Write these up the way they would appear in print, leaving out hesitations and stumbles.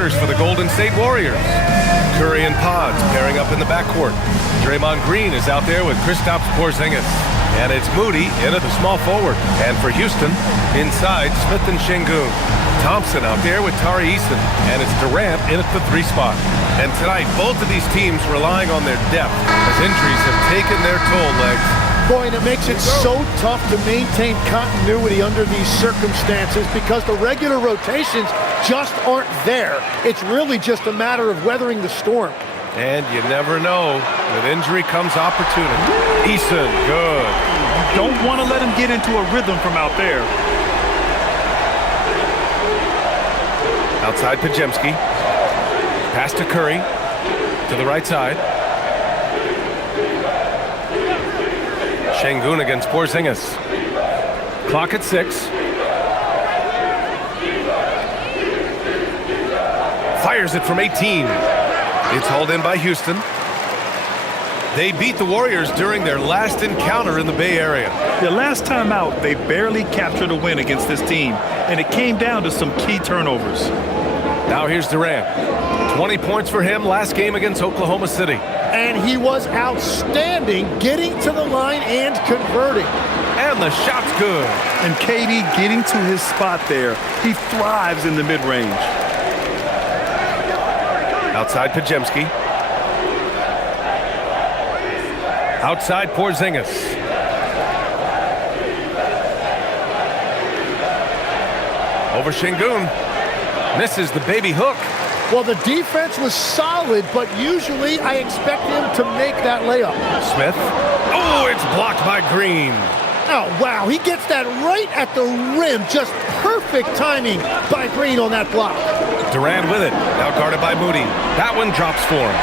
starters for the Golden State Warriors. Curry and Pods pairing up in the backcourt. Draymond Green is out there with Kristaps Porzingis. And it's Moody in at the small forward. And for Houston, inside Smith and Şengün. Thompson out there with Tari Eason. And it's Durant in at the 3 spot. And tonight, both of these teams relying on their depth as injuries have taken their toll, Legs. Boy, and it makes it so tough to maintain continuity under these circumstances because the regular rotations just aren't there. It's really just a matter of weathering the storm. And you never know. With injury comes opportunity. Eason, good. You don't want to let him get into a rhythm from out there. Outside Podziemski. Pass to Curry. To the right side. Şengün against Porzingis. Clock at 6. Fires it from 18. It's hauled in by Houston. They beat the Warriors during their last encounter in the Bay Area. The last time out, they barely captured a win against this team, and it came down to some key turnovers. Now here's Durant. 20 points for him last game against Oklahoma City. And he was outstanding getting to the line and converting. And the shot's good. And KD getting to his spot there. He thrives in the mid-range. Outside Podziemski. Outside Porzingis. Over Şengün. Misses the baby hook. Well, the defense was solid, but usually I expect him to make that layup. Smith. Oh, it's blocked by Green. Oh, wow. He gets that right at the rim. Just perfect timing by Green on that block. Durant with it. Now guarded by Moody. That one drops for him.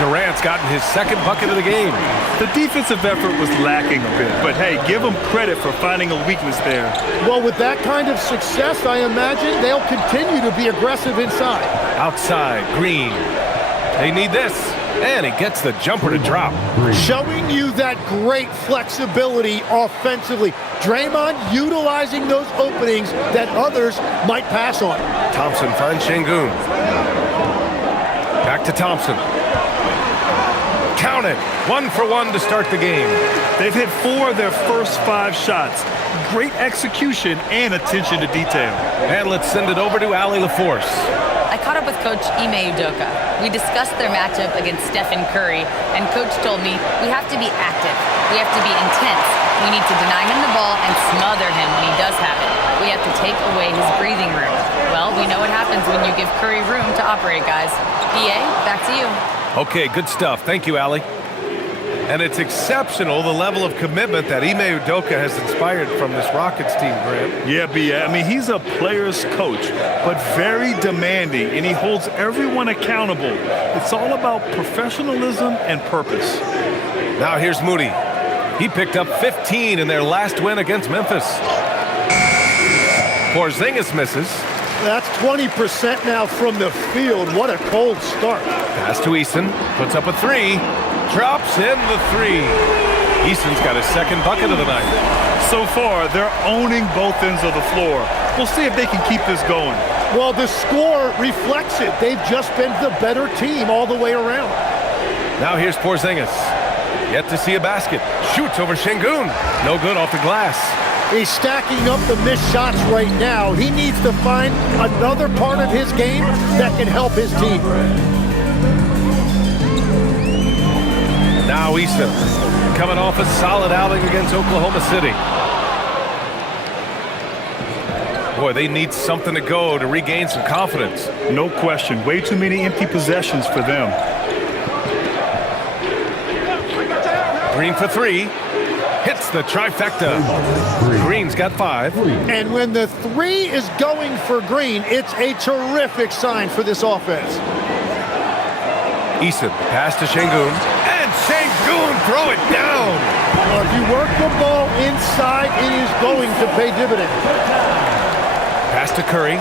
Durant's gotten his second bucket of the game. The defensive effort was lacking a bit, but hey, give them credit for finding a weakness there. Well, with that kind of success, I imagine they'll continue to be aggressive inside. Outside, Green. They need this. And he gets the jumper to drop. Showing you that great flexibility offensively. Draymond utilizing those openings that others might pass on. Thompson finds Şengün. Back to Thompson. Count it. 1 for 1 to start the game. They've hit 4 of their first 5 shots. Great execution and attention to detail. And let's send it over to Allie LaForce. I caught up with Coach Ime Udoka. We discussed their matchup against Stephen Curry, and Coach told me we have to be active. We have to be intense. We need to deny him the ball and smother him when he does have it. We have to take away his breathing room. Well, we know what happens when you give Curry room to operate, guys. PA, back to you. Okay, good stuff. Thank you, Allie. And it's exceptional, the level of commitment that Ime Udoka has inspired from this Rockets team, Grant. Yeah, B.A. I mean, he's a player's coach, but very demanding, and he holds everyone accountable. It's all about professionalism and purpose. Now here's Moody. He picked up 15 in their last win against Memphis. Porzingis misses. That's 20% now from the field. What a cold start. Pass to Eason. Puts up a 3. Drops in the 3. Eason's got his second bucket of the night. So far, they're owning both ends of the floor. We'll see if they can keep this going. Well, the score reflects it. They've just been the better team all the way around. Now here's Porzingis. Yet to see a basket. Shoots over Şengün. No good off the glass. He's stacking up the missed shots right now. He needs to find another part of his game that can help his team. Now Eason, coming off a solid outing against Oklahoma City. Boy, they need something to go to regain some confidence. No question. Way too many empty possessions for them. Green for 3. Hits the trifecta. Green's got 5. And when the 3 is going for Green, it's a terrific sign for this offense. Eason, pass to Şengün. And Şengün throw it down. Well, if you work the ball inside, it is going to pay dividends. Pass to Curry.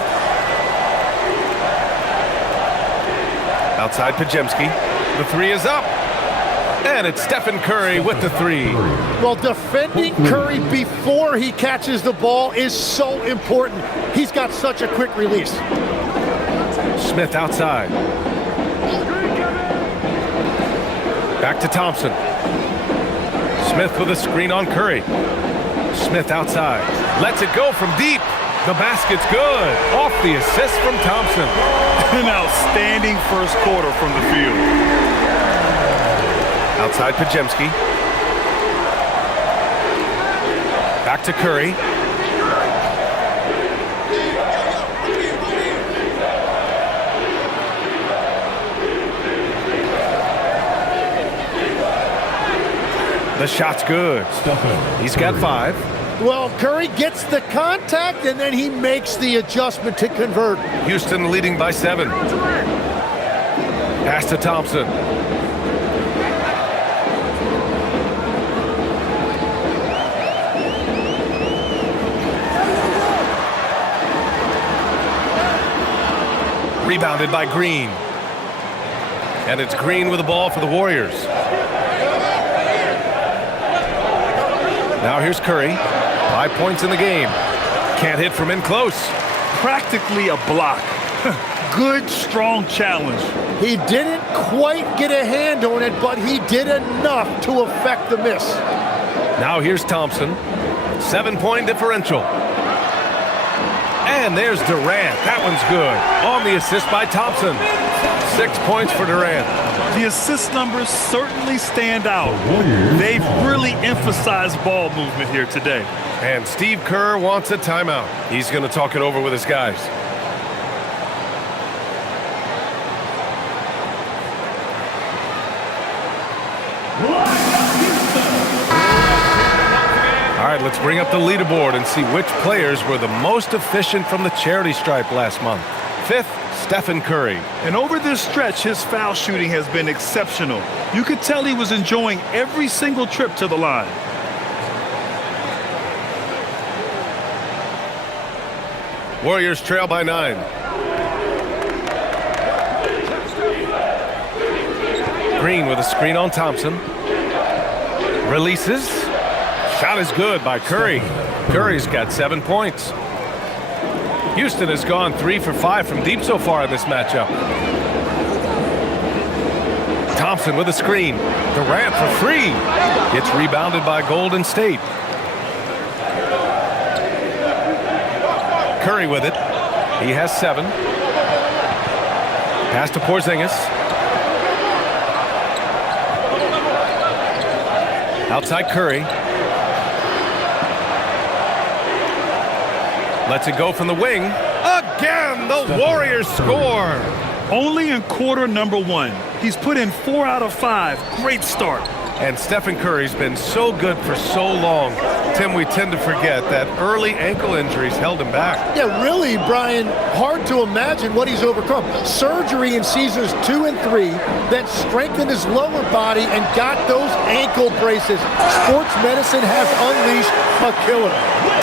Outside Podziemski. The 3 is up. And it's Stephen Curry with the 3. Well, defending Curry before he catches the ball is so important. He's got such a quick release. Smith outside. Back to Thompson. Smith with a screen on Curry. Smith outside. Lets it go from deep. The basket's good. Off the assist from Thompson. An outstanding first quarter from the field. Outside Pajemski. Back to Curry. The shot's good. He's got 5. Well, Curry gets the contact, and then he makes the adjustment to convert. Houston leading by 7. Pass to Thompson. Rebounded by Green. And it's Green with the ball for the Warriors. Now here's Curry. 5 points in the game. Can't hit from in close. Practically a block. Good, strong challenge. He didn't quite get a hand on it, but he did enough to affect the miss. Now here's Thompson. 7-point differential. And there's Durant. That one's good. On the assist by Thompson. 6 points for Durant. The assist numbers certainly stand out. They've really emphasized ball movement here today. And Steve Kerr wants a timeout. He's going to talk it over with his guys. All right, let's bring up the leaderboard and see which players were the most efficient from the charity stripe last month. 5th, Stephen Curry. And over this stretch, his foul shooting has been exceptional. You could tell he was enjoying every single trip to the line. Warriors trail by 9. Green with a screen on Thompson. Releases. Shot is good by Curry. Curry's got 7 points. Houston has gone 3 for 5 from deep so far in this matchup. Thompson with a screen. Durant for 3. It's rebounded by Golden State. Curry with it. He has 7. Pass to Porzingis. Outside Curry. Lets it go from the wing. Again, the Warriors score. Only in quarter number 1. He's put in 4 out of 5. Great start. And Stephen Curry's been so good for so long. Tim, we tend to forget that early ankle injuries held him back. Yeah, really, Brian, hard to imagine what he's overcome. Surgery in seasons 2 and 3 that strengthened his lower body and got those ankle braces. Sports medicine has unleashed a killer.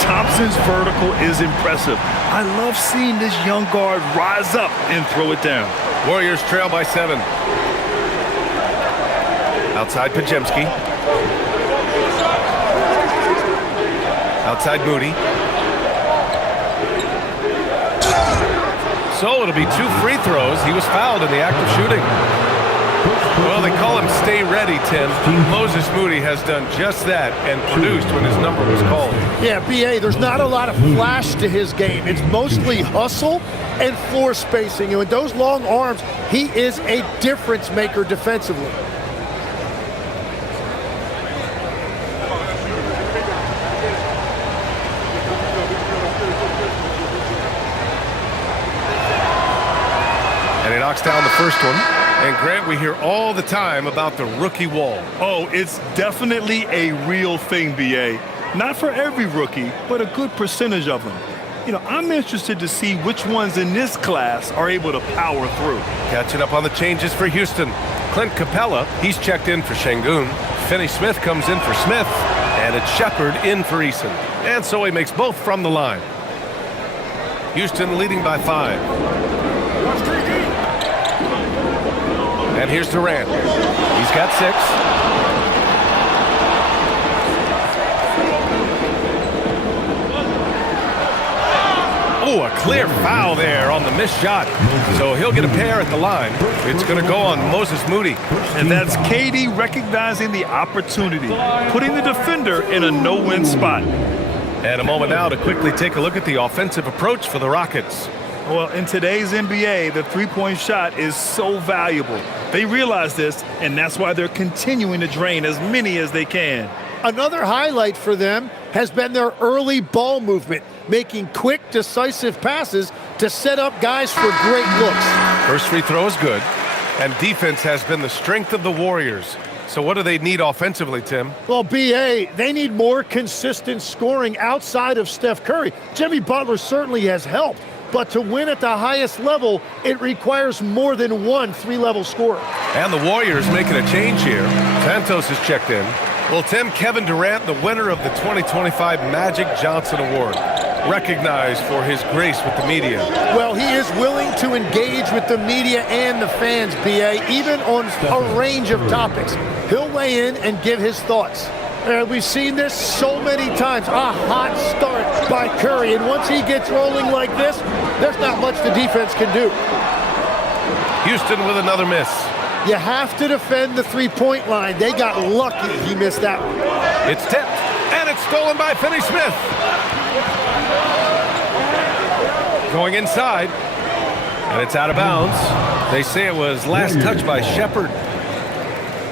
Thompson's vertical is impressive. I love seeing this young guard rise up and throw it down. Warriors trail by 7. Outside Pajemski. Outside Moody. So it'll be 2 free throws. He was fouled in the act of shooting. Well, they call him stay ready, Tim. Moses Moody has done just that and produced when his number was called. Yeah, B.A., there's not a lot of flash to his game. It's mostly hustle and floor spacing. And with those long arms, he is a difference maker defensively. And he knocks down the first one. And Grant, we hear all the time about the rookie wall. Oh, it's definitely a real thing, B.A. Not for every rookie, but a good percentage of them. You know, I'm interested to see which ones in this class are able to power through. Catching up on the changes for Houston. Clint Capella, he's checked in for Şengün. Finney Smith comes in for Smith. And it's Shepard in for Eason. And so he makes both from the line. Houston leading by 5. And here's Durant. He's got 6. Oh, a clear foul there on the missed shot. So he'll get a pair at the line. It's going to go on Moses Moody. And that's KD recognizing the opportunity, putting the defender in a no-win spot. And a moment now to quickly take a look at the offensive approach for the Rockets. Well, in today's NBA, the three-point shot is so valuable. They realize this, and that's why they're continuing to drain as many as they can. Another highlight for them has been their early ball movement, making quick, decisive passes to set up guys for great looks. First free throw is good, and defense has been the strength of the Warriors. So what do they need offensively, Tim? Well, B.A., they need more consistent scoring outside of Steph Curry. Jimmy Butler certainly has helped, but to win at the highest level, it requires more than one three-level scorer. And the Warriors making a change here. Santos is checked in. Well, Tim, Kevin Durant, the winner of the 2025 Magic Johnson Award, recognized for his grace with the media. Well, he is willing to engage with the media and the fans, B.A., even on a range of topics. He'll weigh in and give his thoughts. We've seen this so many times. A hot start by Curry, and once he gets rolling like this, there's not much the defense can do. Houston with another miss. You have to defend the three-point line. They got lucky he missed that one. It's tipped, and it's stolen by Finney-Smith. Going inside, and it's out of bounds. They say it was last touched by Shepherd.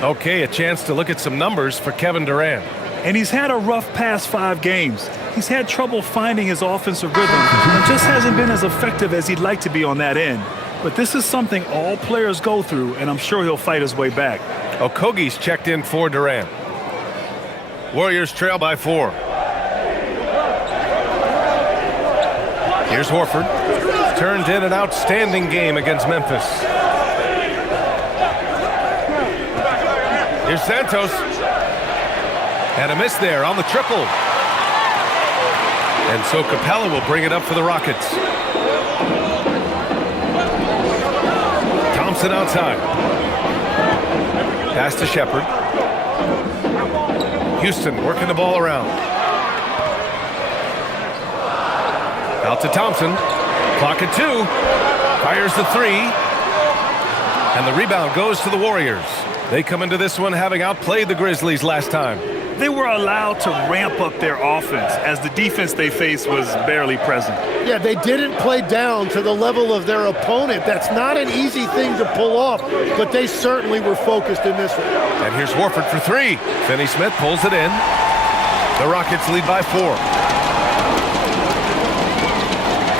Okay, a chance to look at some numbers for Kevin Durant. And he's had a rough past 5 games. He's had trouble finding his offensive rhythm and just hasn't been as effective as he'd like to be on that end. But this is something all players go through, and I'm sure he'll fight his way back. Okogie's checked in for Durant. Warriors trail by 4. Here's Horford. Turned in an outstanding game against Memphis. Here's Santos. And a miss there on the triple. And so Capella will bring it up for the Rockets. Thompson outside. Pass to Shepherd. Houston working the ball around. Out to Thompson. Clock at 2. Fires the 3. And the rebound goes to the Warriors. They come into this one having outplayed the Grizzlies last time. They were allowed to ramp up their offense as the defense they faced was barely present. Yeah, they didn't play down to the level of their opponent. That's not an easy thing to pull off, but they certainly were focused in this one. And here's Horford for 3. Finney-Smith pulls it in. The Rockets lead by 4.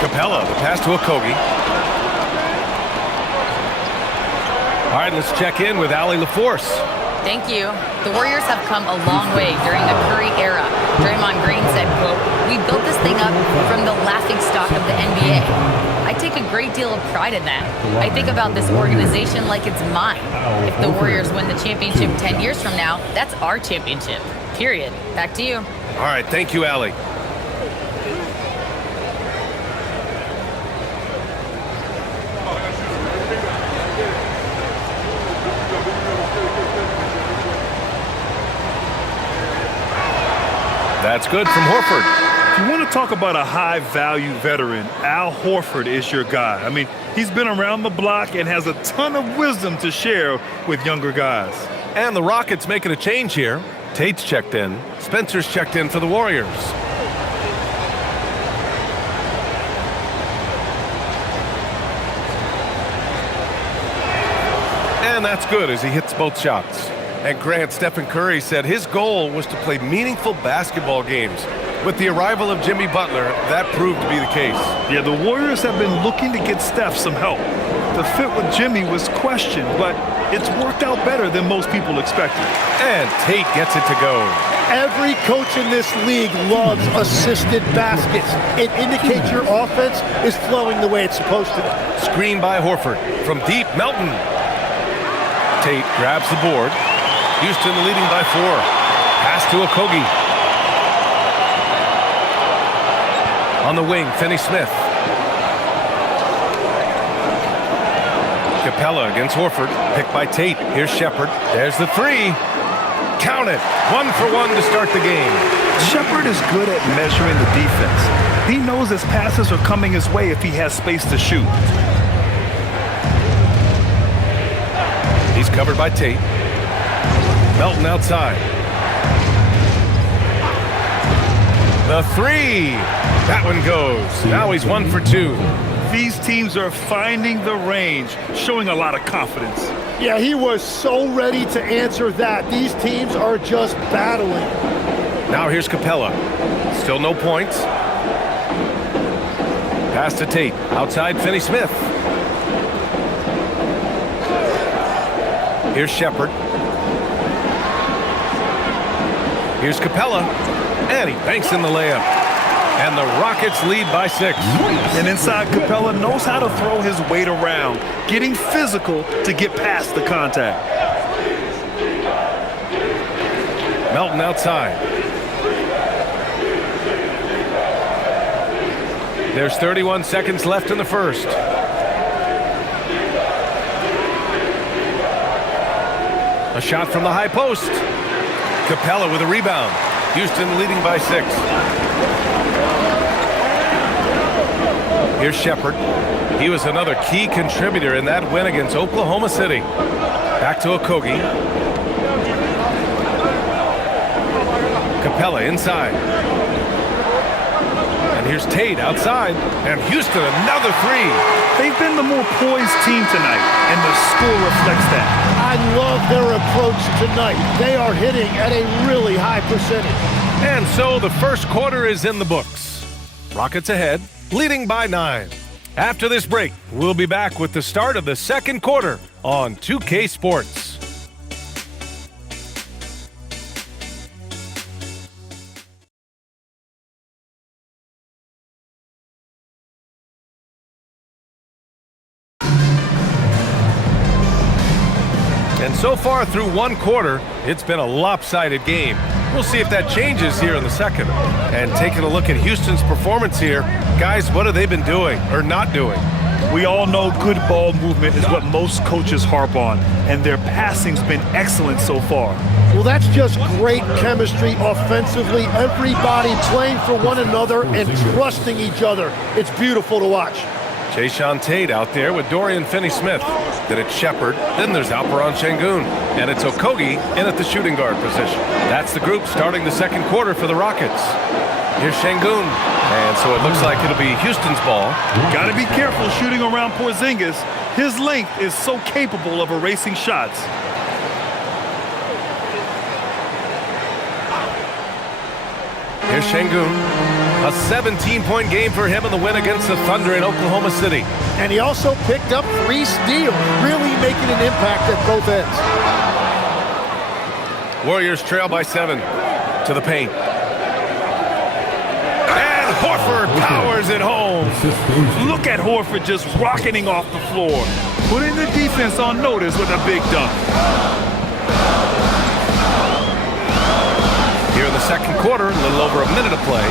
Capella, the pass to Okogie. All right, let's check in with Allie LaForce. Thank you. The Warriors have come a long way during the Curry era. Draymond Green said, quote, "We built this thing up from the laughingstock of the NBA." I take a great deal of pride in that. I think about this organization like it's mine. If the Warriors win the championship 10 years from now, that's our championship. Period. Back to you. All right, thank you, Allie. That's good from Horford. If you want to talk about a high-value veteran, Al Horford is your guy. I mean, he's been around the block and has a ton of wisdom to share with younger guys. And the Rockets making a change here. Tate's checked in. Spencer's checked in for the Warriors. And that's good as he hits both shots. And Grant, Stephen Curry said his goal was to play meaningful basketball games. With the arrival of Jimmy Butler, that proved to be the case. Yeah, the Warriors have been looking to get Steph some help. The fit with Jimmy was questioned, but it's worked out better than most people expected. And Tate gets it to go. Every coach in this league loves assisted baskets. It indicates your offense is flowing the way it's supposed to. Screen by Horford. From deep, Melton. Tate grabs the board. Houston leading by 4. Pass to Okogie. On the wing, Finney-Smith. Capella against Horford. Picked by Tate. Here's Shepherd. There's the 3. Count it. 1 for 1 to start the game. Shepherd is good at measuring the defense. He knows his passes are coming his way if he has space to shoot. He's covered by Tate. Melton outside. The three. That one goes. Now he's 1 for 2. These teams are finding the range, showing a lot of confidence. Yeah, he was so ready to answer that. These teams are just battling. Now here's Capella. Still no points. Pass to Tate. Outside Finney-Smith. Here's Shepherd. Here's Capella. And he banks in the layup. And the Rockets lead by 6. And inside, Capella knows how to throw his weight around, getting physical to get past the contact. Melton outside. There's 31 seconds left in the first. A shot from the high post. Capella with a rebound. Houston leading by 6. Here's Shepherd. He was another key contributor in that win against Oklahoma City. Back to Okogie. Capella inside. And here's Tate outside. And Houston, another 3. They've been the more poised team tonight, and the score reflects that. I love their approach tonight. They are hitting at a really high percentage. And so the first quarter is in the books. Rockets ahead, leading by 9. After this break, we'll be back with the start of the second quarter on 2K Sports. And so far through one quarter, it's been a lopsided game. We'll see if that changes here in the second. And taking a look at Houston's performance here, guys, what have they been doing or not doing? We all know good ball movement is what most coaches harp on, and their passing's been excellent so far. Well, that's just great chemistry offensively. Everybody playing for one another and trusting each other. It's beautiful to watch. Jayshawn Tate out there with Dorian Finney-Smith. Then it's Shepherd. Then there's Alperon Şengün. And it's Okogie in at the shooting guard position. That's the group starting the second quarter for the Rockets. Here's Şengün. And so it looks like it'll be Houston's ball. Got to be careful shooting around Porzingis. His length is so capable of erasing shots. Here's Şengün. A 17-point game for him in the win against the Thunder in Oklahoma City. And he also picked up 3 steals, really making an impact at both ends. Warriors trail by 7 to the paint. And Horford powers it home. Look at Horford just rocketing off the floor, putting the defense on notice with a big dunk. Here in the second quarter, a little over a minute of play.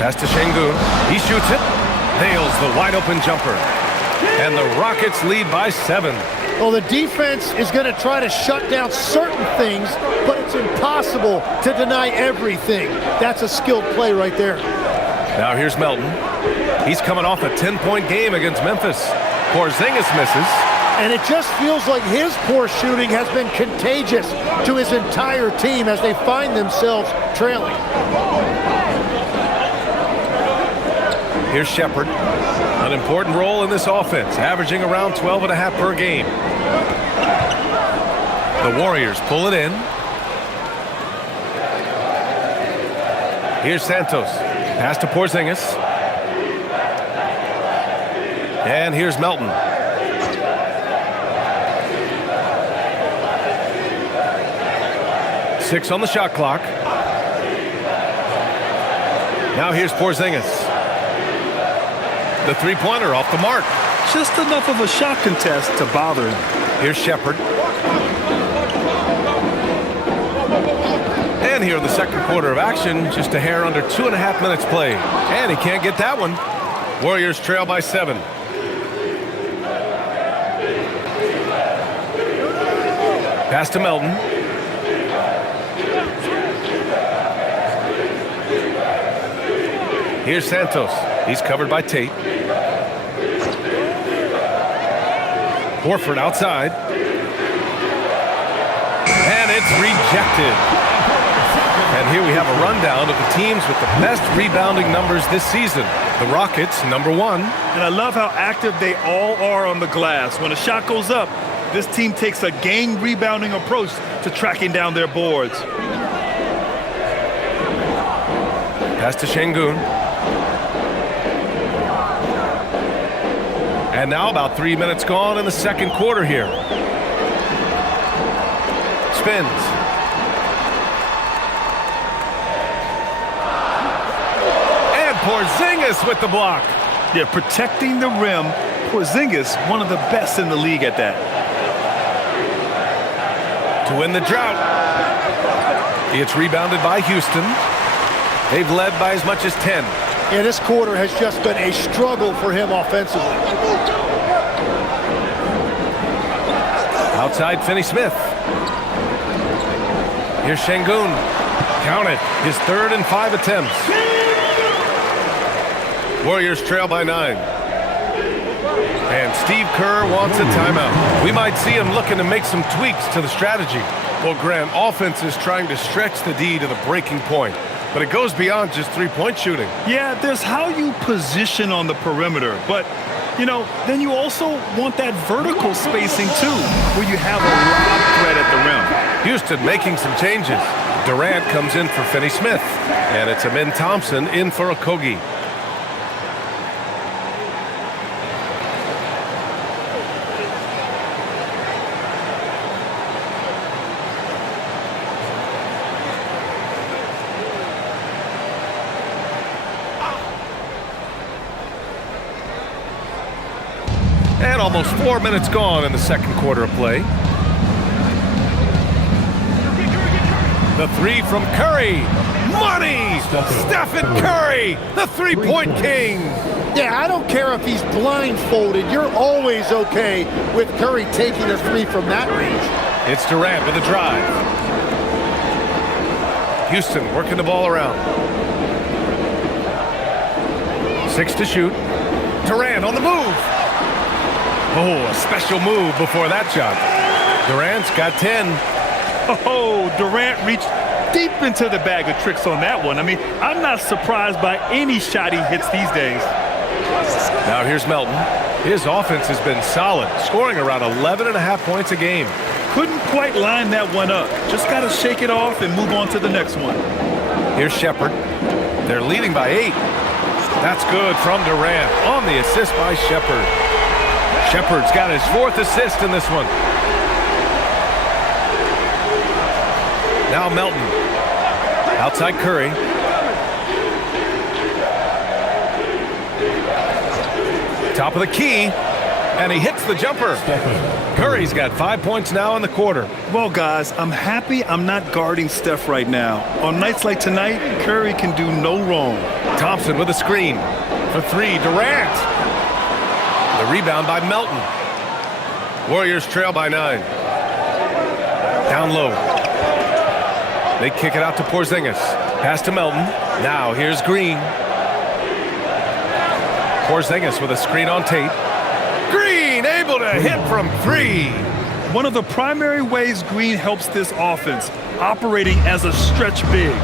Pass to Şengün. He shoots it. Nails the wide-open jumper. And the Rockets lead by 7. Well, the defense is going to try to shut down certain things, but it's impossible to deny everything. That's a skilled play right there. Now here's Melton. He's coming off a 10-point game against Memphis. Porzingis misses. And it just feels like his poor shooting has been contagious to his entire team as they find themselves trailing. Here's Shepherd. An important role in this offense, averaging around 12.5 per game. The Warriors pull it in. Here's Santos. Pass to Porzingis. And here's Melton. Six on the shot clock. Now here's Porzingis. The three-pointer off the mark. Just enough of a shot contest to bother him. Here's Shepherd. And here in the second quarter of action, just a hair under 2.5 minutes played. And he can't get that one. Warriors trail by 7. Pass to Melton. Here's Santos. He's covered by Tate. Horford outside. And it's rejected. And here we have a rundown of the teams with the best rebounding numbers this season. The Rockets, number 1. And I love how active they all are on the glass. When a shot goes up, this team takes a game rebounding approach to tracking down their boards. Pass to Şengün. And now about 3 minutes gone in the second quarter here. Spins. And Porzingis with the block. Yeah, protecting the rim. Porzingis, one of the best in the league at that. To win the drought. It's rebounded by Houston. They've led by as much as 10. Yeah, this quarter has just been a struggle for him offensively. Outside Finney-Smith. Here's Şengün. Count it. His 3rd and 5 attempts. Warriors trail by 9. And Steve Kerr wants a timeout. We might see him looking to make some tweaks to the strategy. Well, Graham, offense is trying to stretch the D to the breaking point. But it goes beyond just three-point shooting. Yeah, there's how you position on the perimeter. But, you know, then you also want that vertical spacing, too, where you have a lob threat at the rim. Houston making some changes. Durant comes in for Finney-Smith. And it's Amin Thompson in for Okogie. And almost 4 minutes gone in the second quarter of play. The 3 from Curry. Money! Stephen Curry, the three-point king. Yeah, I don't care if he's blindfolded. You're always okay with Curry taking a 3 from that range. It's Durant with a drive. Houston working the ball around. 6 to shoot. Durant on the move. Oh, a special move before that shot. Durant's got 10. Oh, Durant reached deep into the bag of tricks on that one. I mean, I'm not surprised by any shot he hits these days. Now here's Melton. His offense has been solid, scoring around 11.5 points a game. Couldn't quite line that one up. Just got to shake it off and move on to the next one. Here's Shepherd. They're leading by 8. That's good from Durant on the assist by Shepherd. Shepherd's got his 4th assist in this one. Now Melton. Outside Curry. Top of the key. And he hits the jumper. Curry's got 5 points now in the quarter. Well, guys, I'm happy I'm not guarding Steph right now. On nights like tonight, Curry can do no wrong. Thompson with a screen. For 3, Durant. The rebound by Melton. Warriors trail by 9. Down low. They kick it out to Porzingis. Pass to Melton. Now here's Green. Porzingis with a screen on Tate. Green able to hit from 3. One of the primary ways Green helps this offense, operating as a stretch big.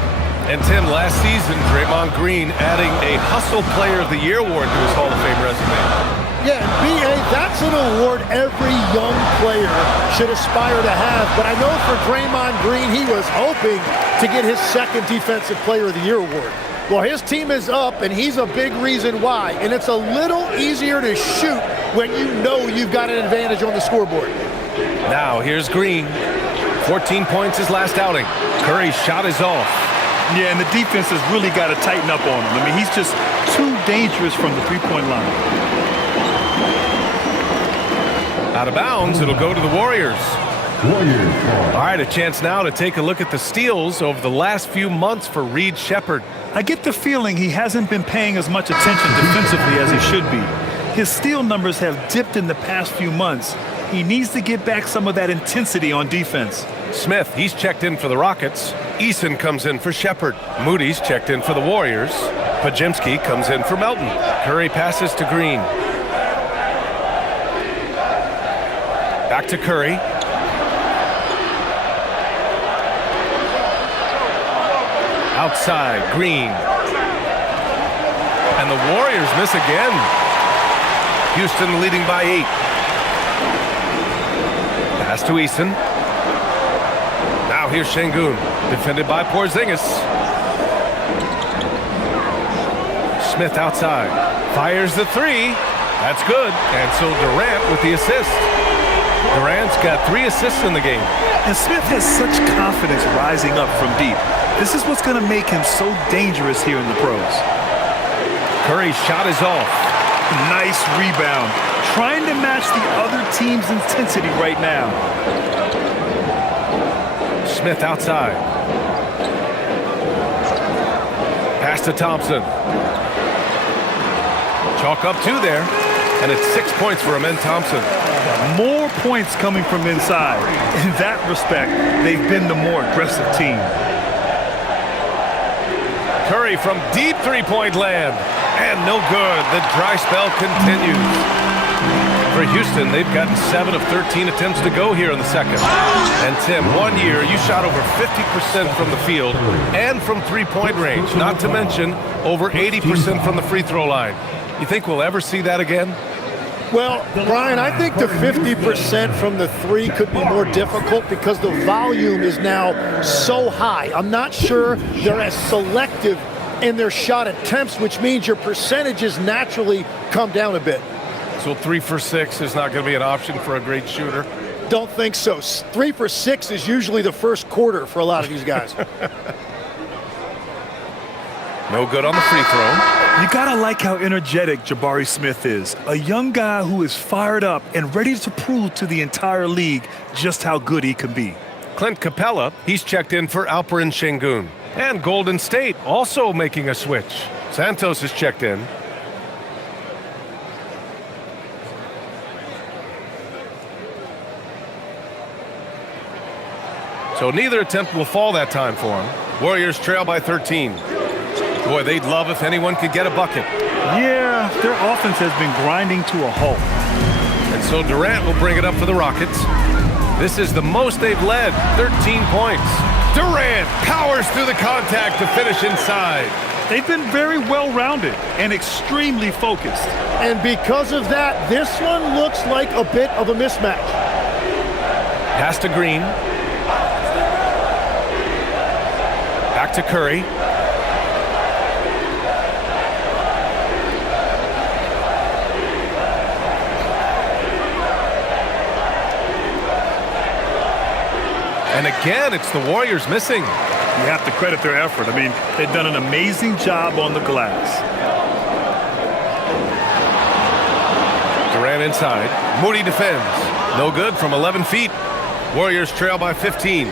And Tim, last season, Draymond Green adding a Hustle Player of the Year award to his Hall of Fame resume. Yeah, B.A., that's an award every young player should aspire to have. But I know for Draymond Green, he was hoping to get his 2nd Defensive Player of the Year award. Well, his team is up, and he's a big reason why. And it's a little easier to shoot when you know you've got an advantage on the scoreboard. Now, here's Green. 14 points his last outing. Curry's shot is off. Yeah, and the defense has really got to tighten up on him. I mean, he's just too dangerous from the three-point line. Out of bounds, it'll go to the Warriors. All right, a chance now to take a look at the steals over the last few months for Reed Shepherd. I get the feeling he hasn't been paying as much attention defensively as he should be. His steal numbers have dipped in the past few months. He needs to get back some of that intensity on defense. Smith, he's checked in for the Rockets. Eason comes in for Shepherd. Moody's checked in for the Warriors. Pajimski comes in for Melton. Curry passes to Green. Back to Curry. Outside, Green. And the Warriors miss again. Houston leading by 8. Pass to Eason. Now here's Şengün, defended by Porzingis. Smith outside, fires the 3. That's good. And so Durant with the assist. Durant's got 3 assists in the game. And Smith has such confidence rising up from deep. This is what's going to make him so dangerous here in the pros. Curry's shot is off. Nice rebound. Trying to match the other team's intensity right now. Smith outside. Pass to Thompson. Chalk up 2 there. And it's 6 points for Amen Thompson. More points coming from inside. In that respect, they've been the more aggressive team. Curry from deep three-point land. And no good. The dry spell continues. For Houston, they've gotten 7 of 13 attempts to go here in the second. And Tim, 1 year, you shot over 50% from the field and from three-point range. Not to mention over 80% from the free throw line. You think we'll ever see that again? Well, Brian, I think the 50% from the 3 could be more difficult because the volume is now so high. I'm not sure they're as selective in their shot attempts, which means your percentages naturally come down a bit. So 3 for 6 is not going to be an option for a great shooter? Don't think so. 3 for 6 is usually the first quarter for a lot of these guys. No good on the free throw. You gotta like how energetic Jabari Smith is. A young guy who is fired up and ready to prove to the entire league just how good he can be. Clint Capella, he's checked in for Alperen Şengün. And Golden State also making a switch. Santos is checked in. So neither attempt will fall that time for him. Warriors trail by 13. Boy, they'd love if anyone could get a bucket. Yeah, their offense has been grinding to a halt. And so Durant will bring it up for the Rockets. This is the most they've led, 13 points. Durant powers through the contact to finish inside. They've been very well-rounded and extremely focused. And because of that, this one looks like a bit of a mismatch. Pass to Green. Back to Curry. And again, it's the Warriors missing. You have to credit their effort. I mean, they've done an amazing job on the glass. Durant inside. Moody defends. No good from 11 feet. Warriors trail by 15.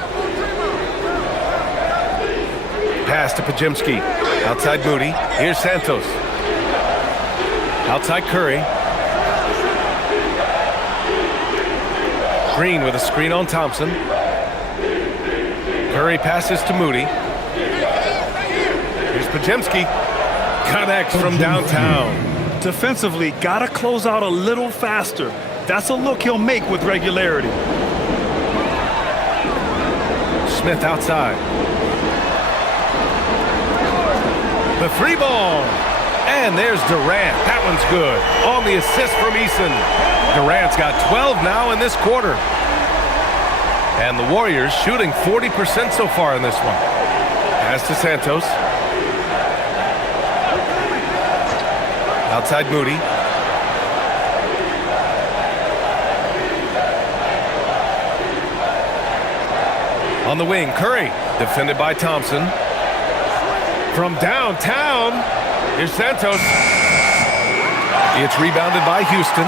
Pass to Pajimski. Outside Moody. Here's Santos. Outside Curry. Green with a screen on Thompson. Curry passes to Moody. Here's Pajimski. Connects from downtown. Defensively, gotta close out a little faster. That's a look he'll make with regularity. Smith outside. The 3 ball. And there's Durant. That one's good. On the assist from Eason. Durant's got 12 now in this quarter. And the Warriors shooting 40% so far in this one. Pass to Santos. Outside Moody. On the wing, Curry. Defended by Thompson. From downtown, here's Santos. It's rebounded by Houston.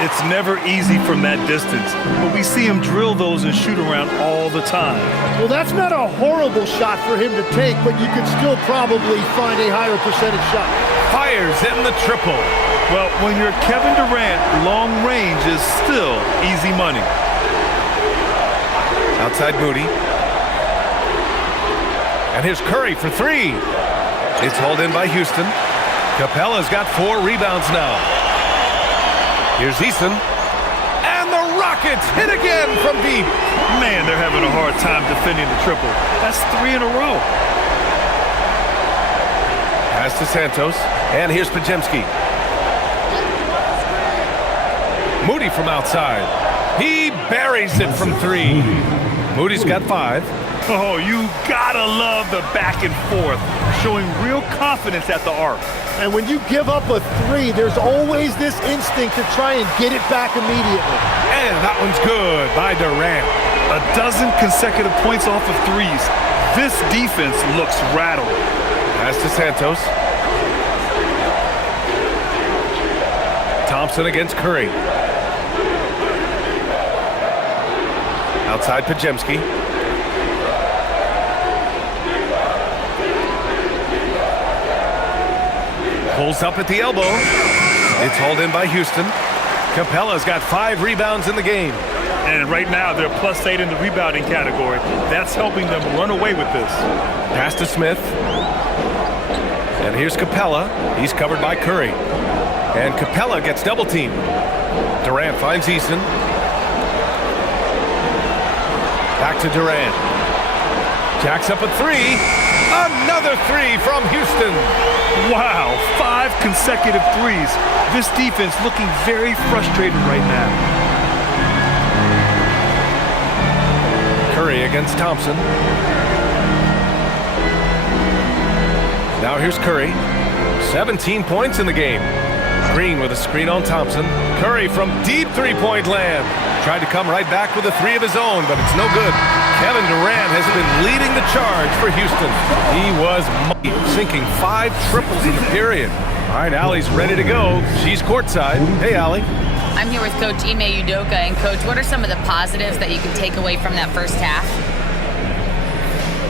It's never easy from that distance, but we see him drill those and shoot around all the time. Well, that's not a horrible shot for him to take, but you could still probably find a higher percentage shot. Fires in the triple. Well, when you're Kevin Durant, long range is still easy money. Outside Moody. And here's Curry for 3. It's hauled in by Houston. Capella's got 4 rebounds now. Here's Eason. And the Rockets hit again from deep. Man, they're having a hard time defending the triple. That's 3 in a row. Pass to Santos. And here's Pajemski. Moody from outside. He buries it from 3. Moody's got 5. Oh, you gotta love the back and forth, showing real confidence at the arc. And when you give up a 3, there's always this instinct to try and get it back immediately. And that one's good by Durant. 12 consecutive points off of 3s. This defense looks rattled. Pass to Santos. Thompson against Curry. Outside Pajemski. Pulls up at the elbow. It's hauled in by Houston. Capella's got 5 rebounds in the game. And right now they're +8 in the rebounding category. That's helping them run away with this. Pass to Smith. And here's Capella. He's covered by Curry. And Capella gets double teamed. Durant finds Eason. Back to Durant. Jacks up a 3. Another 3 from Houston. Wow, 5 consecutive 3s. This defense looking very frustrated right now. Curry against Thompson. Now here's Curry. 17 points in the game. Green with a screen on Thompson. Curry from deep 3-point land. Tried to come right back with a 3 of his own, but it's no good. Kevin Durant has been leading the charge for Houston. He was mighty, sinking 5 triples in the period. All right, Allie's ready to go. She's courtside. Hey, Allie. I'm here with Coach Ime Udoka. And, Coach, what are some of the positives that you can take away from that first half?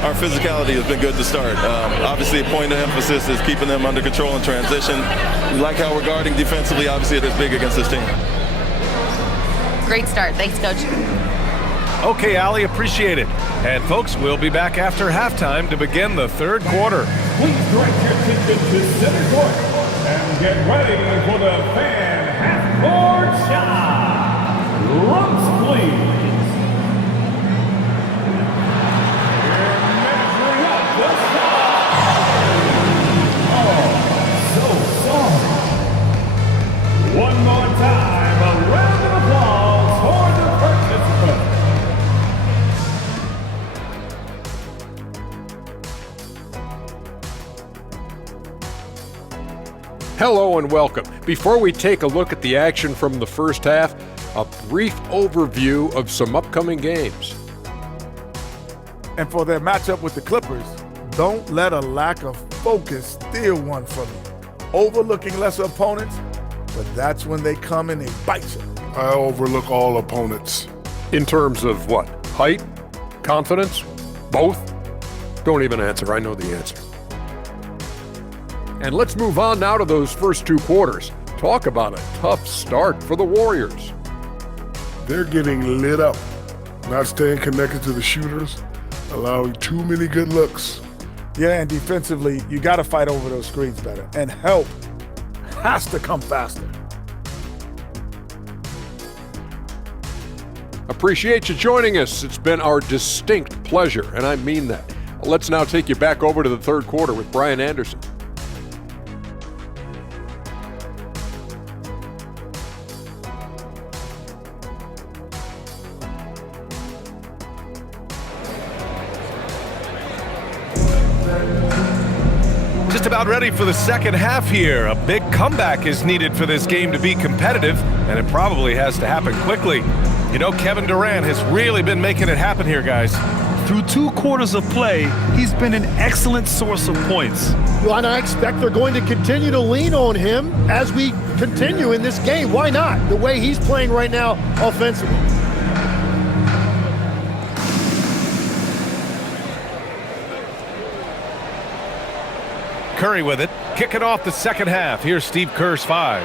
Our physicality has been good to start. Obviously, a point of emphasis is keeping them under control in transition. We like how we're guarding defensively. Obviously, it is big against this team. Great start. Thanks, Coach. Okay, Allie, appreciate it. And, folks, we'll be back after halftime to begin the third quarter. Please direct your attention to center court and get ready for the fan half-court shot. Lunks, please. Measuring up the shot. Oh, so sorry. One more time, a round of applause for the participants. Hello and welcome. Before we take a look at the action from the first half, a brief overview of some upcoming games. And for their matchup with the Clippers, don't let a lack of focus steal one from you. Overlooking lesser opponents, but that's when they come and they bite you. I overlook all opponents. In terms of what? Height? Confidence? Both? Don't even answer. I know the answer. And let's move on now to those first 2 quarters. Talk about a tough start for the Warriors. They're getting lit up, not staying connected to the shooters, allowing too many good looks. Yeah, and defensively, you got to fight over those screens better. And help has to come faster. Appreciate you joining us. It's been our distinct pleasure, and I mean that. Let's now take you back over to the third quarter with Brian Anderson. Just about ready for the second half here. A big comeback is needed for this game to be competitive, and it probably has to happen quickly. You know, Kevin Durant has really been making it happen here, guys. Through 2 quarters of play, he's been an excellent source of points. Well, and I expect they're going to continue to lean on him as we continue in this game. Why not? The way he's playing right now offensively. Curry with it, kicking off the second half. Here's Steve Kerr's 5.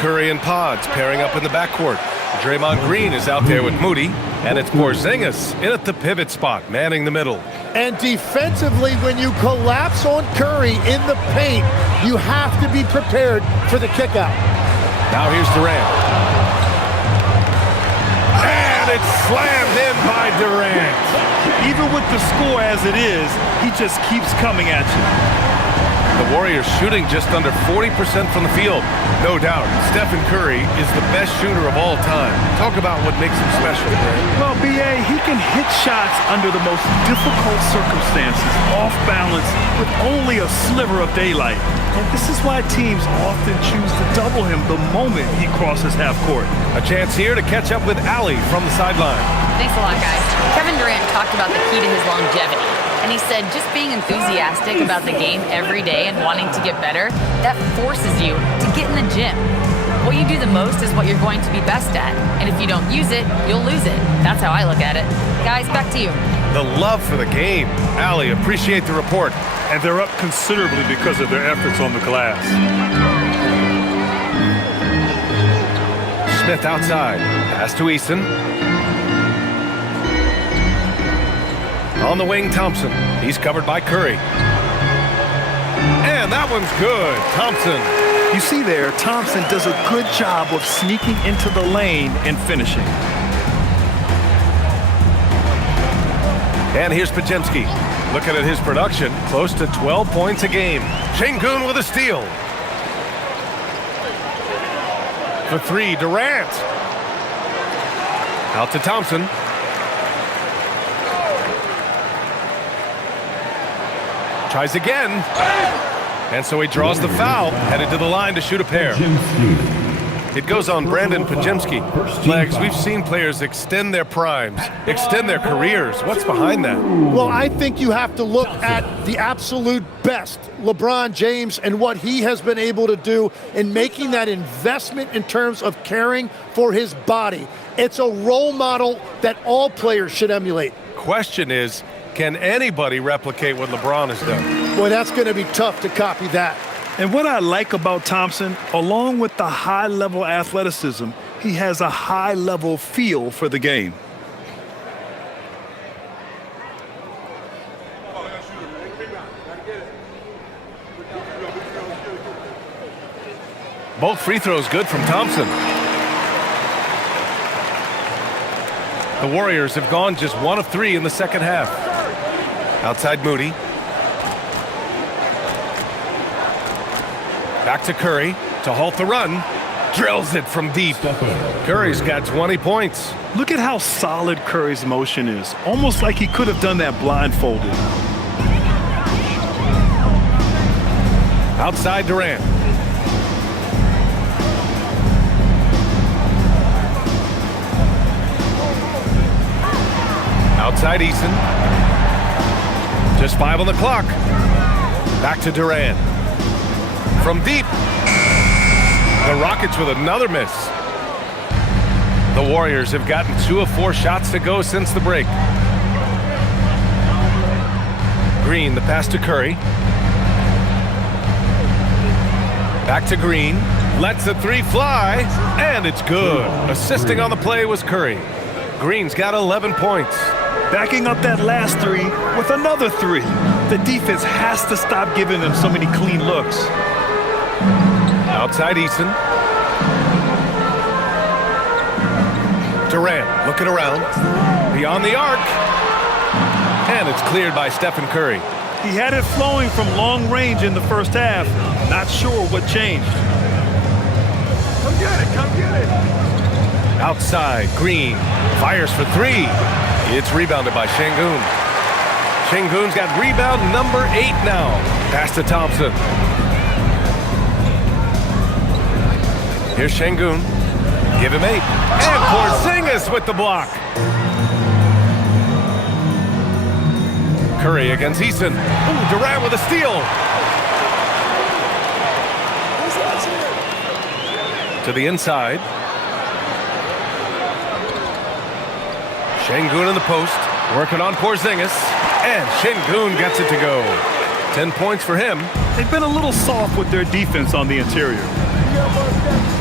Curry and Pods pairing up in the backcourt. Draymond Green is out there with Moody, and it's Porzingis in at the pivot spot, manning the middle. And defensively, when you collapse on Curry in the paint, you have to be prepared for the kickout. Now here's Durant. And it's slammed in by Durant. Even with the score as it is, he just keeps coming at you. The Warriors shooting just under 40% from the field. No doubt, Stephen Curry is the best shooter of all time. Talk about what makes him special. Well, B.A., he can hit shots under the most difficult circumstances, off balance, with only a sliver of daylight. And this is why teams often choose to double him the moment he crosses half court. A chance here to catch up with Allie from the sideline. Thanks a lot, guys. Kevin Durant talked about the key to his longevity. And he said just being enthusiastic about the game every day and wanting to get better, that forces you to get in the gym. What you do the most is what you're going to be best at. And if you don't use it, you'll lose it. That's how I look at it. Guys, back to you. The love for the game. Allie, appreciate the report. And they're up considerably because of their efforts on the glass. Smith outside. Pass to Eason. On the wing, Thompson. He's covered by Curry. And that one's good. Thompson. You see there, Thompson does a good job of sneaking into the lane and finishing. And here's Podziemski. Looking at his production, close to 12 points a game. Şengün with a steal. For three, Durant. Out to Thompson. Tries again. And so he draws the foul, headed to the line to shoot a pair. It goes on Brandon Podziemski. Legs, we've seen players extend their primes, extend their careers. What's behind that? Well, I think you have to look at the absolute best, LeBron James, and what he has been able to do in making that investment in terms of caring for his body. It's a role model that all players should emulate. Question is, can anybody replicate what LeBron has done? Boy, that's going to be tough to copy that. And what I like about Thompson, along with the high-level athleticism, he has a high-level feel for the game. Both free throws good from Thompson. The Warriors have gone just 1 of 3 in the second half. Outside Moody. Back to Curry to halt the run. Drills it from deep. Curry's got 20 points. Look at how solid Curry's motion is. Almost like he could have done that blindfolded. Outside Durant. Outside Eason. Just 5 on the clock. Back to Durant. From deep. The Rockets with another miss. The Warriors have gotten 2 of 4 shots to go since the break. Green, the pass to Curry. Back to Green. Lets the 3 fly. And it's good. Assisting on the play was Curry. Green's got 11 points. Backing up that last 3 with another 3. The defense has to stop giving them so many clean looks. Outside Eason. Durant looking around. Beyond the arc. And it's cleared by Stephen Curry. He had it flowing from long range in the first half. Not sure what changed. Come get it, come get it. Outside, Green fires for 3. It's rebounded by Şengün. Şengün's got rebound number 8 now. Pass to Thompson. Here's Şengün. Give him 8. And Porzingis with the block. Curry against Eason. Ooh, Durant with a steal. To the inside. Şengün in the post, working on Porzingis, and Şengün gets it to go. 10 points for him. They've been a little soft with their defense on the interior.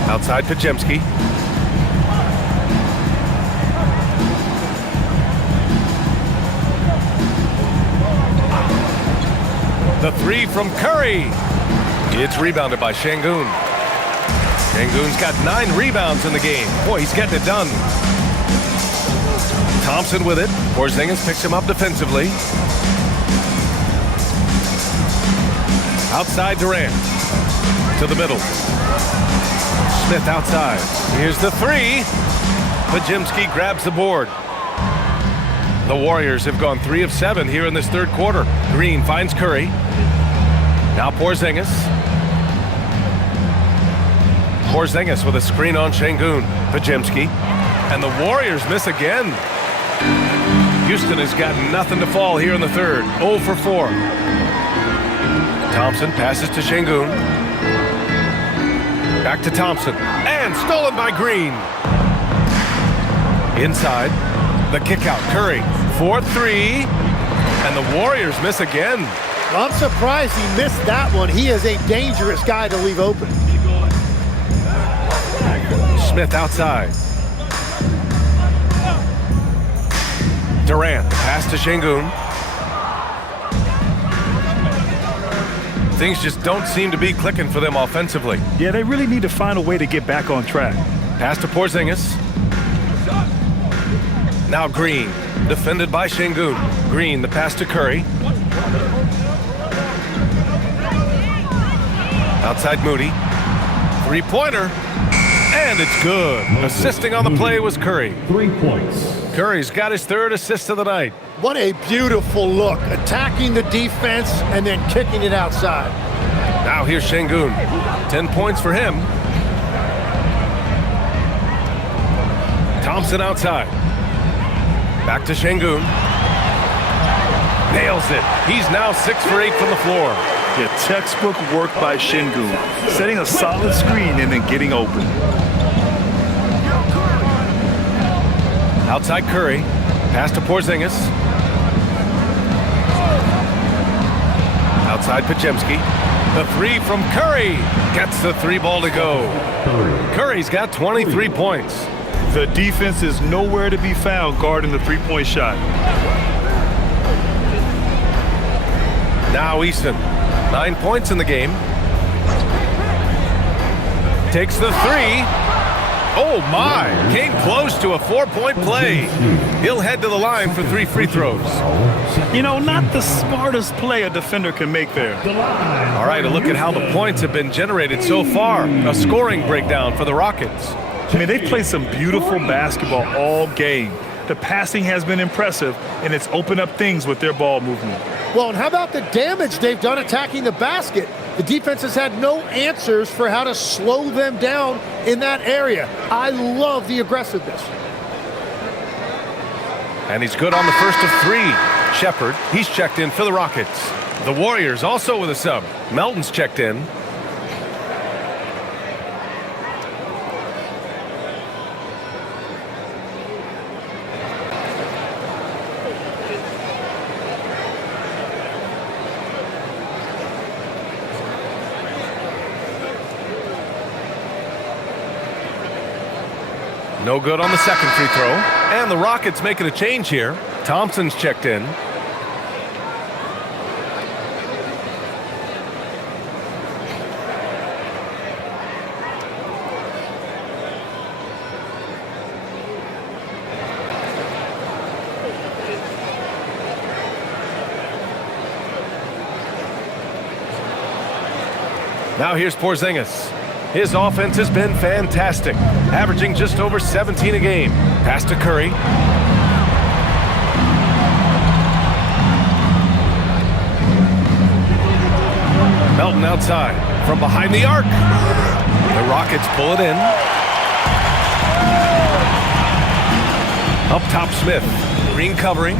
Outside Podziemski. The three from Curry. It's rebounded by Şengün. Şengün's got 9 rebounds in the game. Boy, he's getting it done. Thompson with it. Porzingis picks him up defensively. Outside Durant. To the middle. Smith outside. Here's the three. Podziemski grabs the board. The Warriors have gone 3 of 7 here in this third quarter. Green finds Curry. Now Porzingis. Porzingis with a screen on Şengün. Podziemski. And the Warriors miss again. Houston has got nothing to fall here in the third. 0 for 4. Thompson passes to Şengün. Back to Thompson. And stolen by Green. Inside. The kick out. Curry. 4-3. And the Warriors miss again. I'm surprised he missed that one. He is a dangerous guy to leave open. Smith outside. Durant, pass to Şengün. Things just don't seem to be clicking for them offensively. Yeah, they really need to find a way to get back on track. Pass to Porzingis. Now Green, defended by Şengün. Green, the pass to Curry. Outside Moody. Three-pointer. And it's good. Assisting on the play was Curry. 3 points. Curry's got his 3rd assist of the night. What a beautiful look. Attacking the defense and then kicking it outside. Now here's Şengün. 10 points for him. Thompson outside. Back to Şengün. Nails it. He's now 6 for 8 from the floor. Yeah, textbook work by Şengün. Setting a solid screen and then getting open. Outside Curry. Pass to Porzingis. Outside Podziemski. The three from Curry. Gets the 3 ball to go. Curry's got 23 points. The defense is nowhere to be found guarding the three-point shot. Now Easton. 9 points in the game. Takes the 3. Oh my, came close to a 4-point play. He'll head to the line for 3 free throws. You know, not the smartest play a defender can make there. All right, a look at how the points have been generated so far. A scoring breakdown for the Rockets. I mean, they played some beautiful basketball all game. The passing has been impressive, and it's opened up things with their ball movement. Well, and how about the damage they've done attacking the basket? The defense has had no answers for how to slow them down in that area. I love the aggressiveness. And he's good on the first of 3. Shepherd, he's checked in for the Rockets. The Warriors also with a sub. Melton's checked in. No good on the second free throw. And the Rockets making a change here. Thompson's checked in. Now here's Porzingis. His offense has been fantastic, averaging just over 17 a game. Pass to Curry. Melton outside from behind the arc. The Rockets pull it in. Up top Smith. Green covering.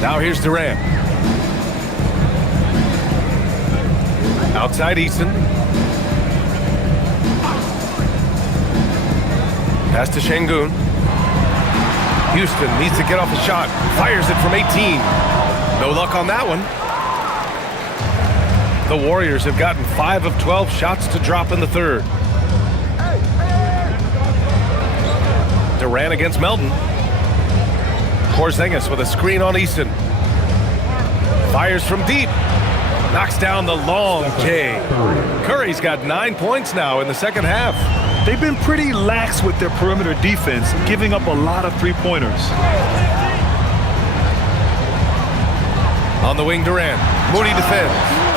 Now here's Durant. Outside Easton. Pass to Şengün. Houston needs to get off the shot. Fires it from 18. No luck on that one. The Warriors have gotten 5 of 12 shots to drop in the third. Durant against Melton. Porzingis with a screen on Easton. Fires from deep. Knocks down the long J. Curry's got 9 points now in the second half. They've been pretty lax with their perimeter defense, giving up a lot of three-pointers. On the wing, Durant. Moody defends.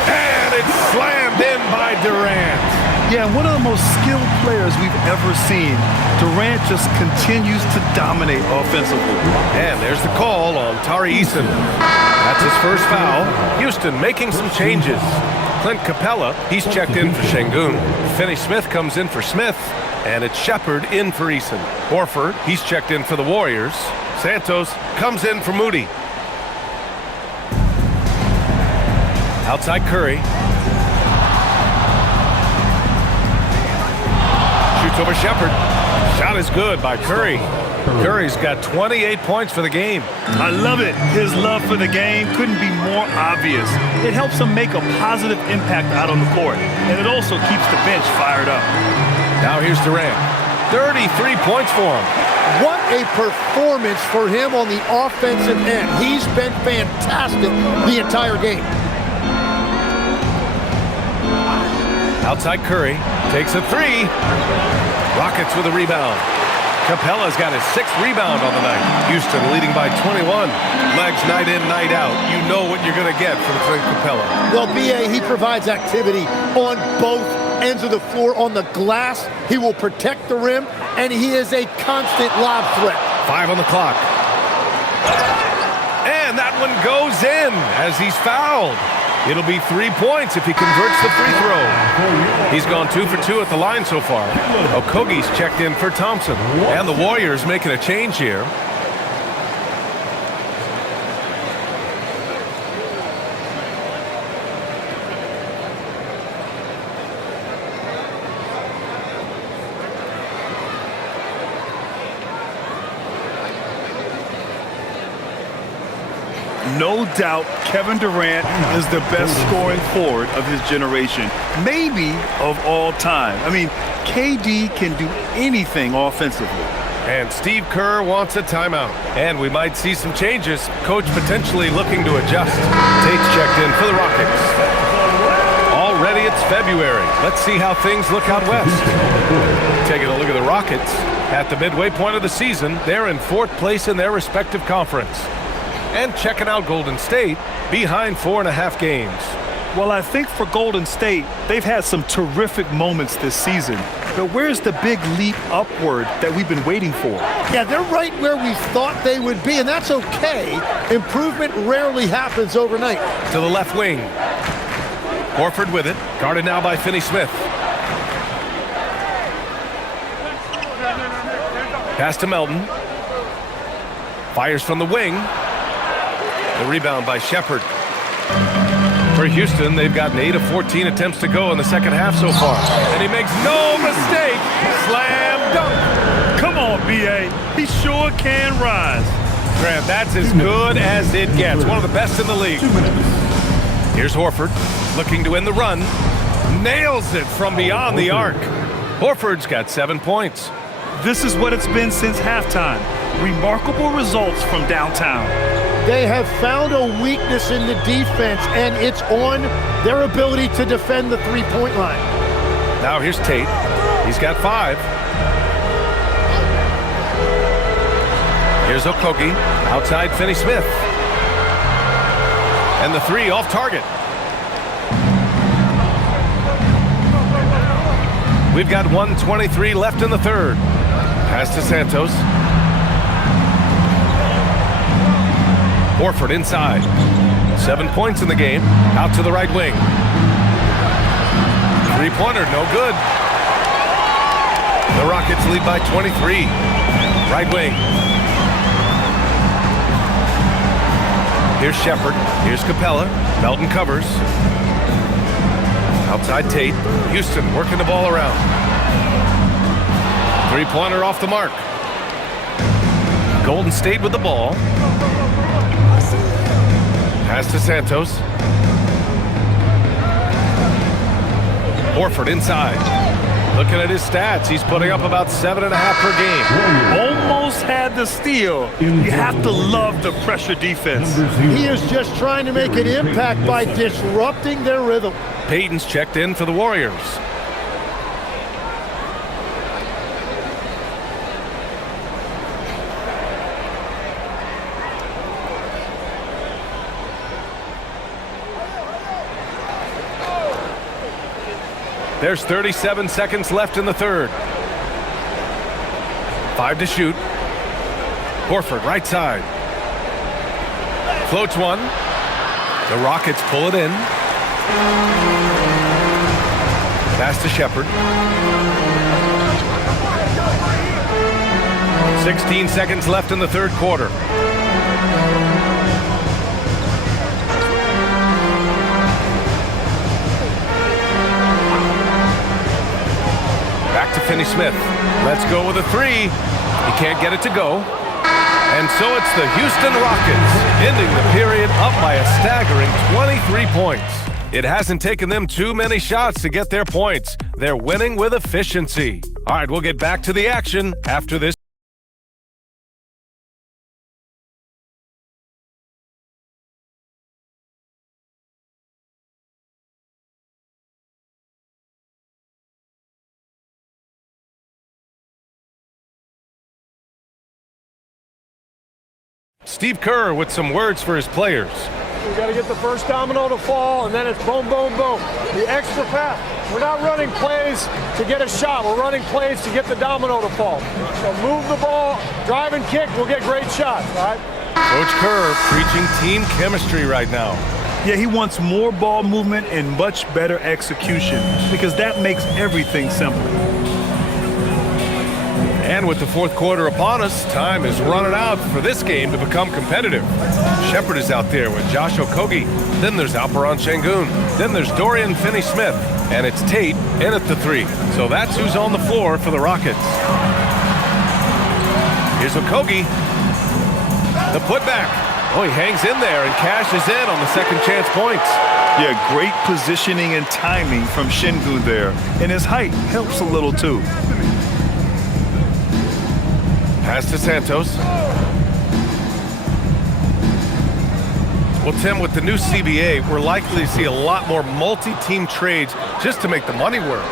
And it's slammed in by Durant. Yeah, one of the most skilled players we've ever seen. Durant just continues to dominate offensively. And there's the call on Tari Eason. That's his first foul. Houston making some changes. Clint Capella, he's checked in for Şengün. Finney-Smith comes in for Smith. And it's Shepherd in for Eason. Horford, he's checked in for the Warriors. Santos comes in for Moody. Outside Curry. Shoots over Shepherd. Shot is good by Curry. Curry's got 28 points for the game. I love it. His love for the game couldn't be more obvious. It helps him make a positive impact out on the court, and it also keeps the bench fired up. Now here's Durant. 33 points for him. What a performance for him on the offensive end. He's been fantastic the entire game. Outside Curry. Takes a three. Rockets with a rebound. Capella's got his 6th rebound on the night. Houston leading by 21. Legs night in, night out. You know what you're going to get from Clint Capella. Well, B.A., he provides activity on both ends of the floor. On the glass, he will protect the rim, and he is a constant lob threat. 5 on the clock. And that one goes in as he's fouled. It'll be 3 points if he converts the free throw. He's gone 2 for 2 at the line so far. Okogie's checked in for Thompson. And the Warriors making a change here. No doubt Kevin Durant is the best scoring forward of his generation, maybe of all time. I mean, KD can do anything offensively. And Steve Kerr wants a timeout. And we might see some changes. Coach potentially looking to adjust. Tate's checked in for the Rockets. Already it's February. Let's see how things look out west. Taking a look at the Rockets. At the midway point of the season, they're in 4th place in their respective conference. And checking out Golden State, behind 4.5 games. Well, I think for Golden State, they've had some terrific moments this season. But where's the big leap upward that we've been waiting for? Yeah, they're right where we thought they would be, and that's okay. Improvement rarely happens overnight. To the left wing. Horford with it, guarded now by Finney-Smith. Pass to Melton. Fires from the wing. The rebound by Shepherd. For Houston, they've gotten 8 of 14 attempts to go in the second half so far. And he makes no mistake. Slam dunk. Come on, B.A. He sure can rise. Grant, that's as good as it gets. One of the best in the league. Here's Horford, looking to end the run. Nails it from beyond the arc. Horford's got 7 points. This is what it's been since halftime. Remarkable results from downtown. They have found a weakness in the defense, and it's on their ability to defend the three-point line. Now here's Tate. He's got 5. Here's Okogie, outside Finney-Smith. And the 3 off target. We've got 1:23 left in the third. Pass to Santos. Horford inside. 7 points in the game. Out to the right wing. Three-pointer, no good. The Rockets lead by 23. Right wing. Here's Shepherd. Here's Capella. Melton covers. Outside Tate. Houston working the ball around. Three-pointer off the mark. Golden State with the ball. Pass to Santos. Horford inside. Looking at his stats, he's putting up about 7.5 per game. Almost had the steal. You have to love the pressure defense. He is just trying to make an impact by disrupting their rhythm. Payton's checked in for the Warriors. There's 37 seconds left in the third. 5 to shoot. Horford, right side. Floats one. The Rockets pull it in. Pass to Shepherd. 16 seconds left in the third quarter. Back to Finney-Smith. Let's go with a three. He can't get it to go. And so it's the Houston Rockets ending the period up by a staggering 23 points. It hasn't taken them too many shots to get their points. They're winning with efficiency. All right, we'll get back to the action after this. Steve Kerr with some words for his players. We got to get the first domino to fall, and then it's boom, boom, boom. The extra pass. We're not running plays to get a shot. We're running plays to get the domino to fall. So move the ball, drive and kick. We'll get great shots, all right? Coach Kerr preaching team chemistry right now. Yeah, he wants more ball movement and much better execution because that makes everything simple. And with the fourth quarter upon us, time is running out for this game to become competitive. Shepherd is out there with Josh Okogie. Then there's Alperen Şengün. Then there's Dorian Finney-Smith. And it's Tate in at the three. So that's who's on the floor for the Rockets. Here's Okogie. The putback. Oh, he hangs in there and cashes in on the second chance points. Yeah, great positioning and timing from Şengün there. And his height helps a little too. Pass to Santos. Well, Tim, with the new CBA, we're likely to see a lot more multi-team trades just to make the money work.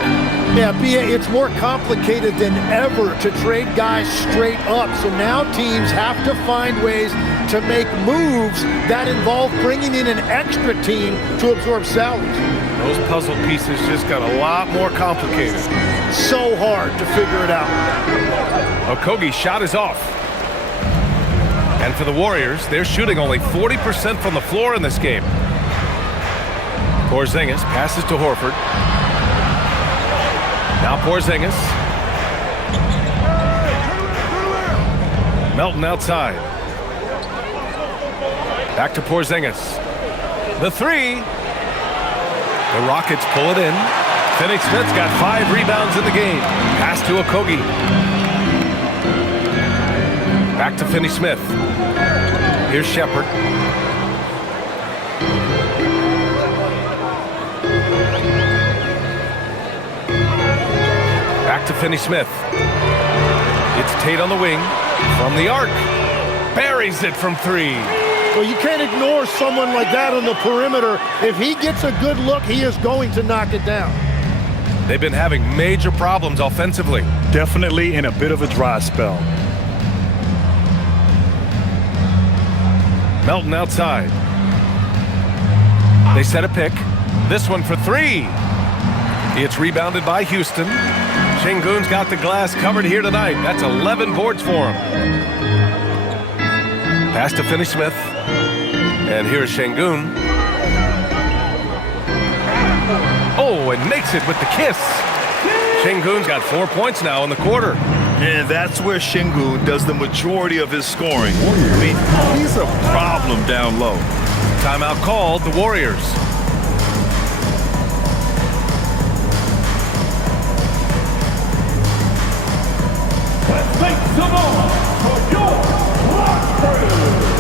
Yeah, it's more complicated than ever to trade guys straight up. So now teams have to find ways to make moves that involve bringing in an extra team to absorb salaries. Those puzzle pieces just got a lot more complicated. So hard to figure it out. Okogie's shot is off. And for the Warriors, they're shooting only 40% from the floor in this game. Porzingis passes to Horford. Now Porzingis. Melton outside. Back to Porzingis. The three. The Rockets pull it in. Finney-Smith's got 5 rebounds in the game. Pass to Okogie. Back to Finney-Smith. Here's Shepherd. Back to Finney-Smith. It's Tate on the wing. From the arc. Buries it from 3. Well, you can't ignore someone like that on the perimeter. If he gets a good look, he is going to knock it down. They've been having major problems offensively. Definitely in a bit of a dry spell. Melton outside. They set a pick. This one for 3. It's rebounded by Houston. Şengün's got the glass covered here tonight. That's 11 boards for him. Pass to Finney-Smith. And here's Şengün. Oh, and makes it with the kiss. Şengün's got 4 points now in the quarter. And that's where Şengün does the majority of his scoring. I mean, he's a problem down low. Timeout called, the Warriors. Let's make some noise for your Raptors.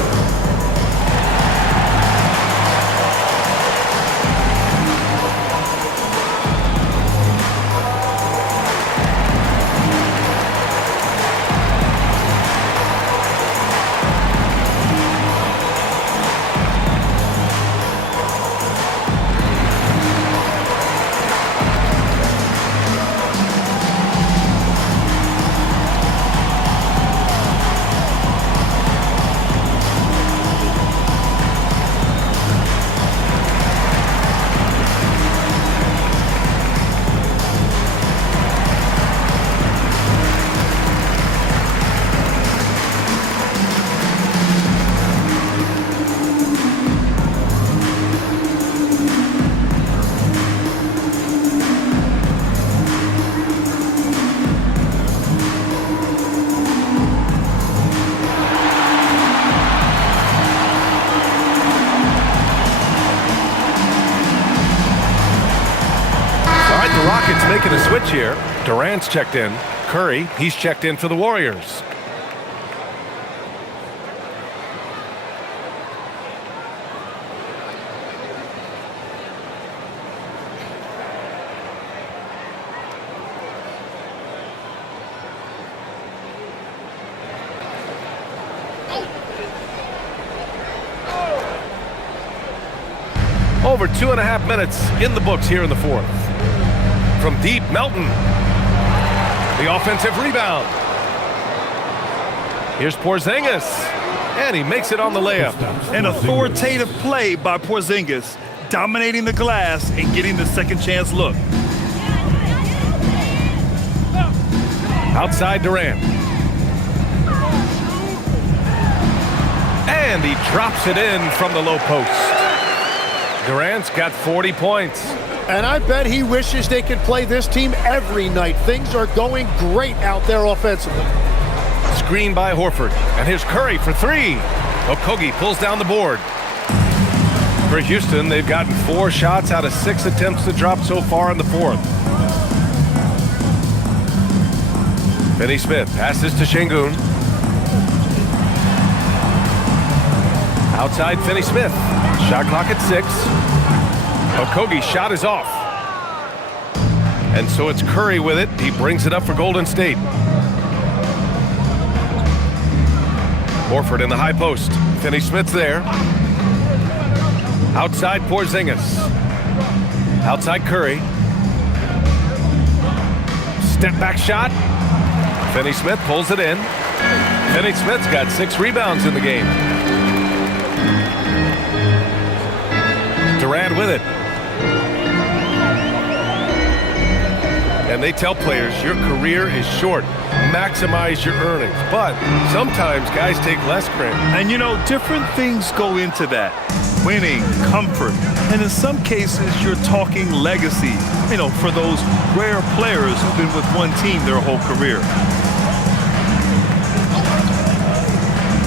making a switch here. Durant's checked in. Curry, he's checked in for the Warriors. Over 2.5 minutes in the books here in the fourth. From deep, Melton. The offensive rebound. Here's Porzingis. And he makes it on the layup. An authoritative play by Porzingis, dominating the glass and getting the second chance look. Outside Durant. And he drops it in from the low post. Durant's got 40 points. And I bet he wishes they could play this team every night. Things are going great out there offensively. Screen by Horford. And here's Curry for three. Okogie pulls down the board. For Houston, they've gotten 4 shots out of 6 attempts to drop so far in the fourth. Finney-Smith passes to Şengün. Outside Finney-Smith. Shot clock at 6. Okogie's shot is off. And so it's Curry with it. He brings it up for Golden State. Horford in the high post. Finney-Smith's there. Outside Porzingis. Outside Curry. Step back shot. Finney-Smith pulls it in. Finney-Smith's got 6 rebounds in the game. Durant with it. And they tell players, your career is short. Maximize your earnings. But sometimes guys take less credit. And you know, different things go into that. Winning, comfort, and in some cases, you're talking legacy. You know, for those rare players who've been with one team their whole career.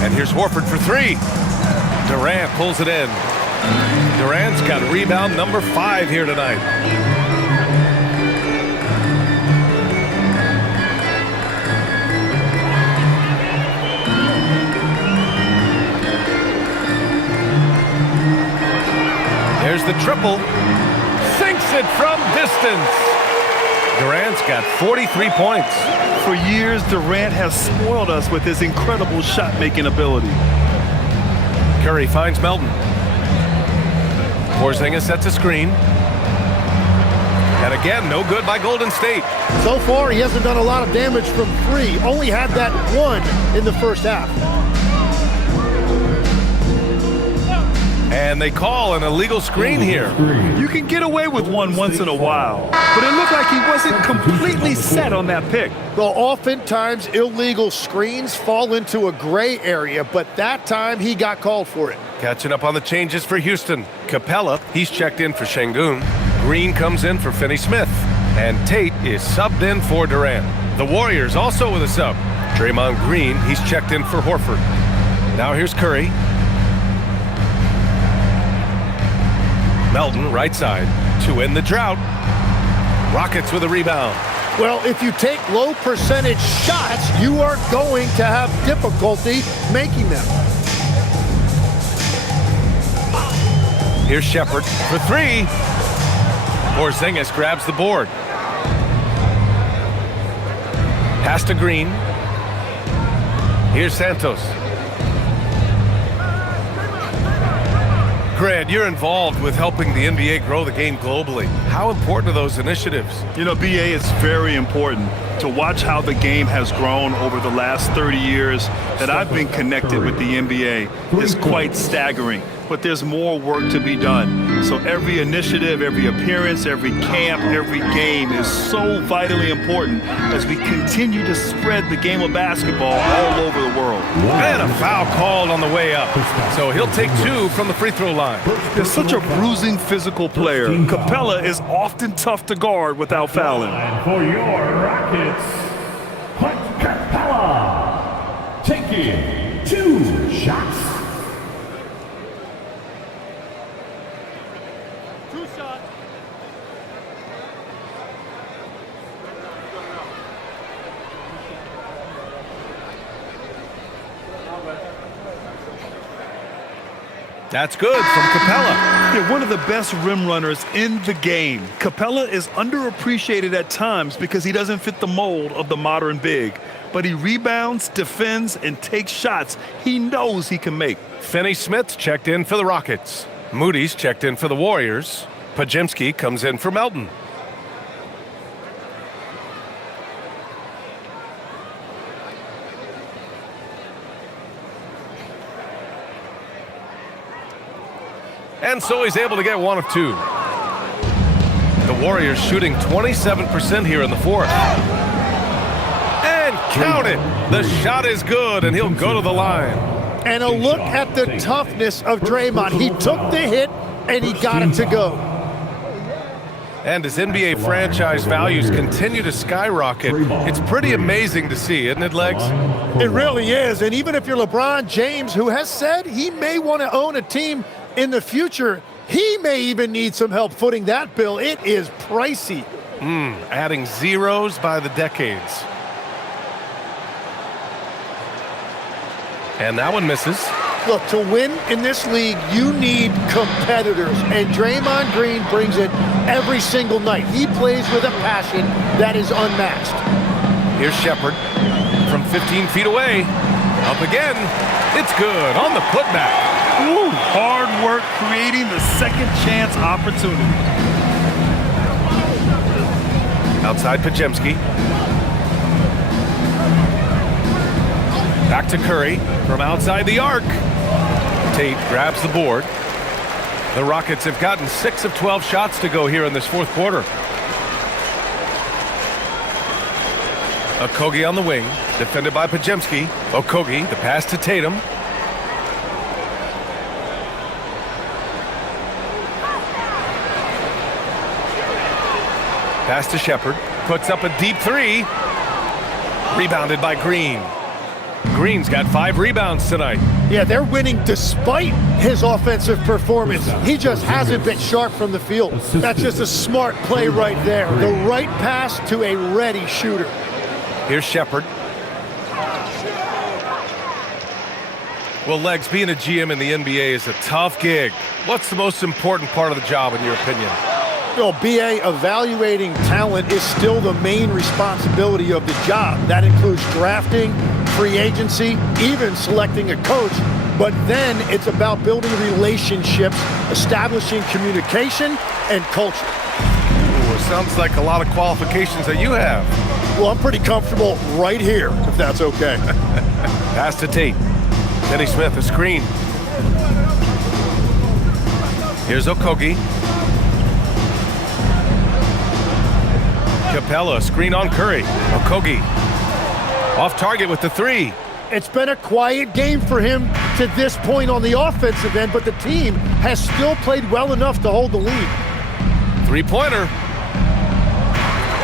And here's Horford for 3. Durant pulls it in. Durant's got rebound number 5 here tonight. There's the triple. Sinks it from distance. Durant's got 43 points. For years, Durant has spoiled us with his incredible shot-making ability. Curry finds Melton. Porzingis sets a screen. And again, no good by Golden State. So far, he hasn't done a lot of damage from 3. Only had that 1 in the first half. And they call an illegal screen here. You can get away with one once in a while, but it looked like he wasn't completely set on that pick. Well, oftentimes illegal screens fall into a gray area, but that time he got called for it. Catching up on the changes for Houston. Capella, he's checked in for Şengün. Green comes in for Finney-Smith. And Tate is subbed in for Durant. The Warriors also with a sub. Draymond Green, he's checked in for Horford. Now here's Curry. Melton, right side, to end the drought. Rockets with a rebound. Well, if you take low percentage shots, you are going to have difficulty making them. Here's Shepherd for 3. Porzingis grabs the board. Pass to Green. Here's Santos. Grant, you're involved with helping the NBA grow the game globally. How important are those initiatives? You know, BA, it's very important to watch how the game has grown over the last 30 years that I've been connected with the NBA. It's quite staggering, but there's more work to be done. So every initiative, every appearance, every camp, every game is so vitally important as we continue to spread the game of basketball all over the world. And a foul called on the way up. So he'll take 2 from the free throw line. He's such a bruising physical player. Capella is often tough to guard without fouling. And for your Rockets, Clint Capella, taking 2 shots. 2 shots. That's good from Capella. Yeah, one of the best rim runners in the game. Capella is underappreciated at times because he doesn't fit the mold of the modern big. But he rebounds, defends, and takes shots he knows he can make. Finney-Smith checked in for the Rockets. Moody's checked in for the Warriors. Pajemski comes in for Melton. And so he's able to get one of two. The Warriors shooting 27% here in the fourth. And count it. The shot is good, and he'll go to the line. And a look at the toughness of Draymond. He took the hit, and he got it to go. And as NBA franchise values continue to skyrocket, it's pretty amazing to see, isn't it, Legs? It really is. And even if you're LeBron James, who has said he may want to own a team in the future, he may even need some help footing that bill. It is pricey. Adding zeros by the decades. And that one misses. Look, to win in this league, you need competitors, and Draymond Green brings it every single night. He plays with a passion that is unmatched. Here's Shepherd from 15 feet away. Up again. It's good on the putback. Ooh, hard work creating the second chance opportunity. Outside Pajemski. Back to Curry from outside the arc. Tate grabs the board. The Rockets have gotten 6 of 12 shots to go here in this fourth quarter. Okogie on the wing, defended by Pajemski. Okogie, the pass to Tatum. Pass to Shepherd, puts up a deep three. Rebounded by Green. Green's got 5 rebounds tonight. Yeah, they're winning despite his offensive performance. He just hasn't been sharp from the field. That's just a smart play right there. The right pass to a ready shooter. Here's Shepherd. Well, Legs, being a GM in the NBA is a tough gig. What's the most important part of the job, in your opinion? Well, BA, evaluating talent is still the main responsibility of the job. That includes drafting, free agency, even selecting a coach. But then it's about building relationships, establishing communication, and culture. Ooh, it sounds like a lot of qualifications that you have. Well, I'm pretty comfortable right here, if that's okay. Pass to Tate. Finney-Smith, a screen. Here's Okogie. Capella, screen on Curry. Okogie off target with the three. It's been a quiet game for him to this point on the offensive end, but the team has still played well enough to hold the lead. Three-pointer.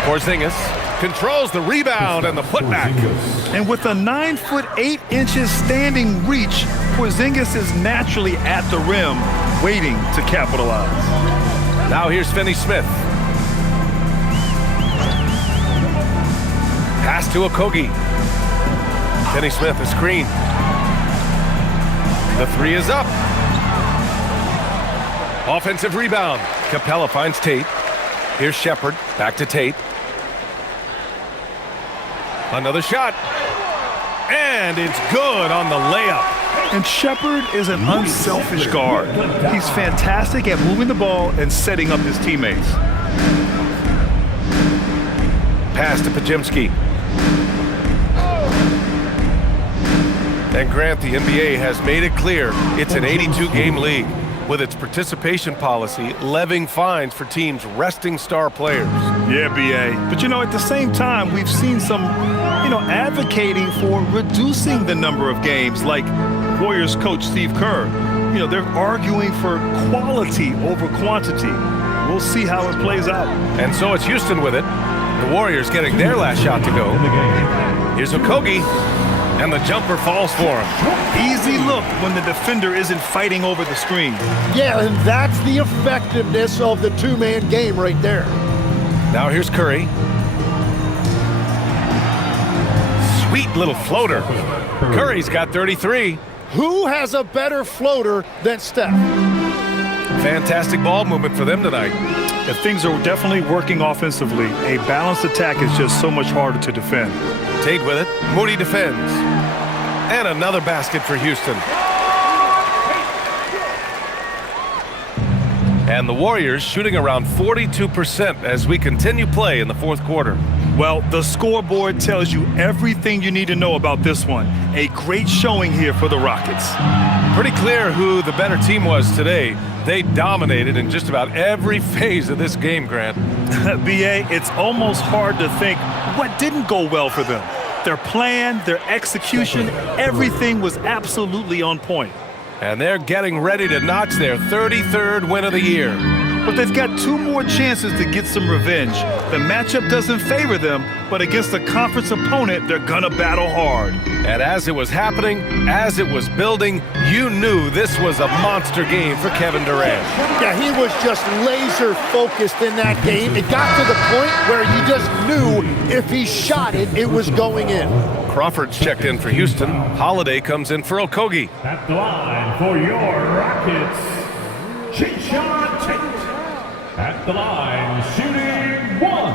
Porzingis controls the rebound and the putback. And with a 9'8" standing reach, Porzingis is naturally at the rim, waiting to capitalize. Now here's Finney-Smith. Pass to Okogie. Finney-Smith, a screen. The three is up. Offensive rebound. Capella finds Tate. Here's Shepherd. Back to Tate. Another shot. And it's good on the layup. And Shepherd is an unselfish guard. He's fantastic at moving the ball and setting up his teammates. Pass to Pajemski. And Grant, the NBA has made it clear it's an 82-game league with its participation policy levying fines for teams resting star players. Yeah, BA. But, at the same time, we've seen some, advocating for reducing the number of games, like Warriors coach Steve Kerr. They're arguing for quality over quantity. We'll see how it plays out. And so it's Houston with it. The Warriors getting their last shot to go. Here's Okogie. And the jumper falls for him. Easy look when the defender isn't fighting over the screen. Yeah, and that's the effectiveness of the two-man game right there. Now here's Curry. Sweet little floater. Curry's got 33. Who has a better floater than Steph? Fantastic ball movement for them tonight. If things are definitely working offensively, a balanced attack is just so much harder to defend. Tate with it. Moody defends. And another basket for Houston. And the Warriors shooting around 42% as we continue play in the fourth quarter. Well, the scoreboard tells you everything you need to know about this one. A great showing here for the Rockets. Pretty clear who the better team was today. They dominated in just about every phase of this game, Grant. B.A., it's almost hard to think what didn't go well for them. Their plan, their execution, everything was absolutely on point. And they're getting ready to notch their 33rd win of the year. But they've got 2 more chances to get some revenge. The matchup doesn't favor them, but against a conference opponent, they're gonna battle hard. And as it was happening, as it was building, you knew this was a monster game for Kevin Durant. Yeah, he was just laser focused in that game. It got to the point where you just knew if he shot it, it was going in. Crawford's checked in for Houston. Holiday comes in for Okogie. At the line for your Rockets, Chichon Tate. At the line, shooting 1.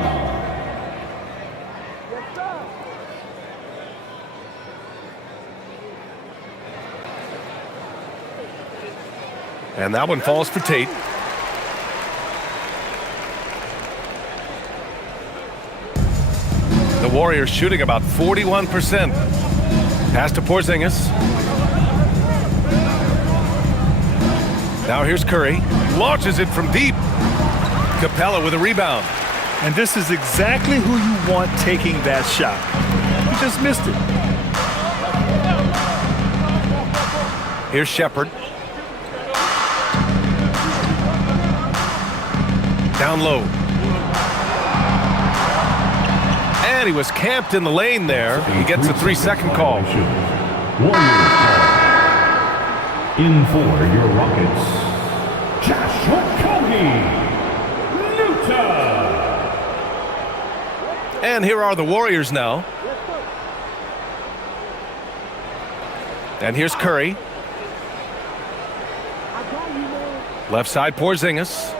And that one falls for Tate. The Warriors shooting about 41%. Pass to Porzingis. Now here's Curry. Launches it from deep. Capella with a rebound. And this is exactly who you want taking that shot. He just missed it. Here's Shepherd. Down low. And he was camped in the lane there. He gets a 3-second call. Warriors call. In for your Rockets, Josh Okogie. And here are the Warriors now. And here's Curry. Left side Porzingis.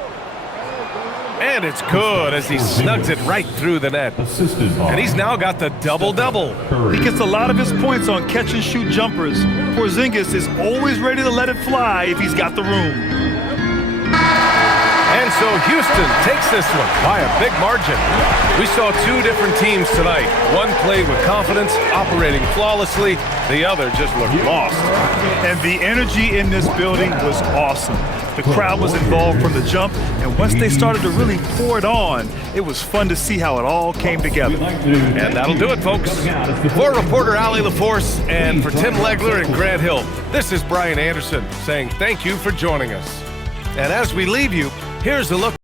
And it's good as he snugs it right through the net. And he's now got the double-double. He gets a lot of his points on catch-and-shoot jumpers. Porzingis is always ready to let it fly if he's got the room. And so Houston takes this one by a big margin. We saw 2 different teams tonight. One played with confidence, operating flawlessly. The other just looked lost. And the energy in this building was awesome. The crowd was involved from the jump, and once they started to really pour it on, it was fun to see how it all came together. And that'll do it, folks. For reporter Allie LaForce and for Tim Legler and Grant Hill, this is Brian Anderson saying thank you for joining us. And as we leave you, here's a look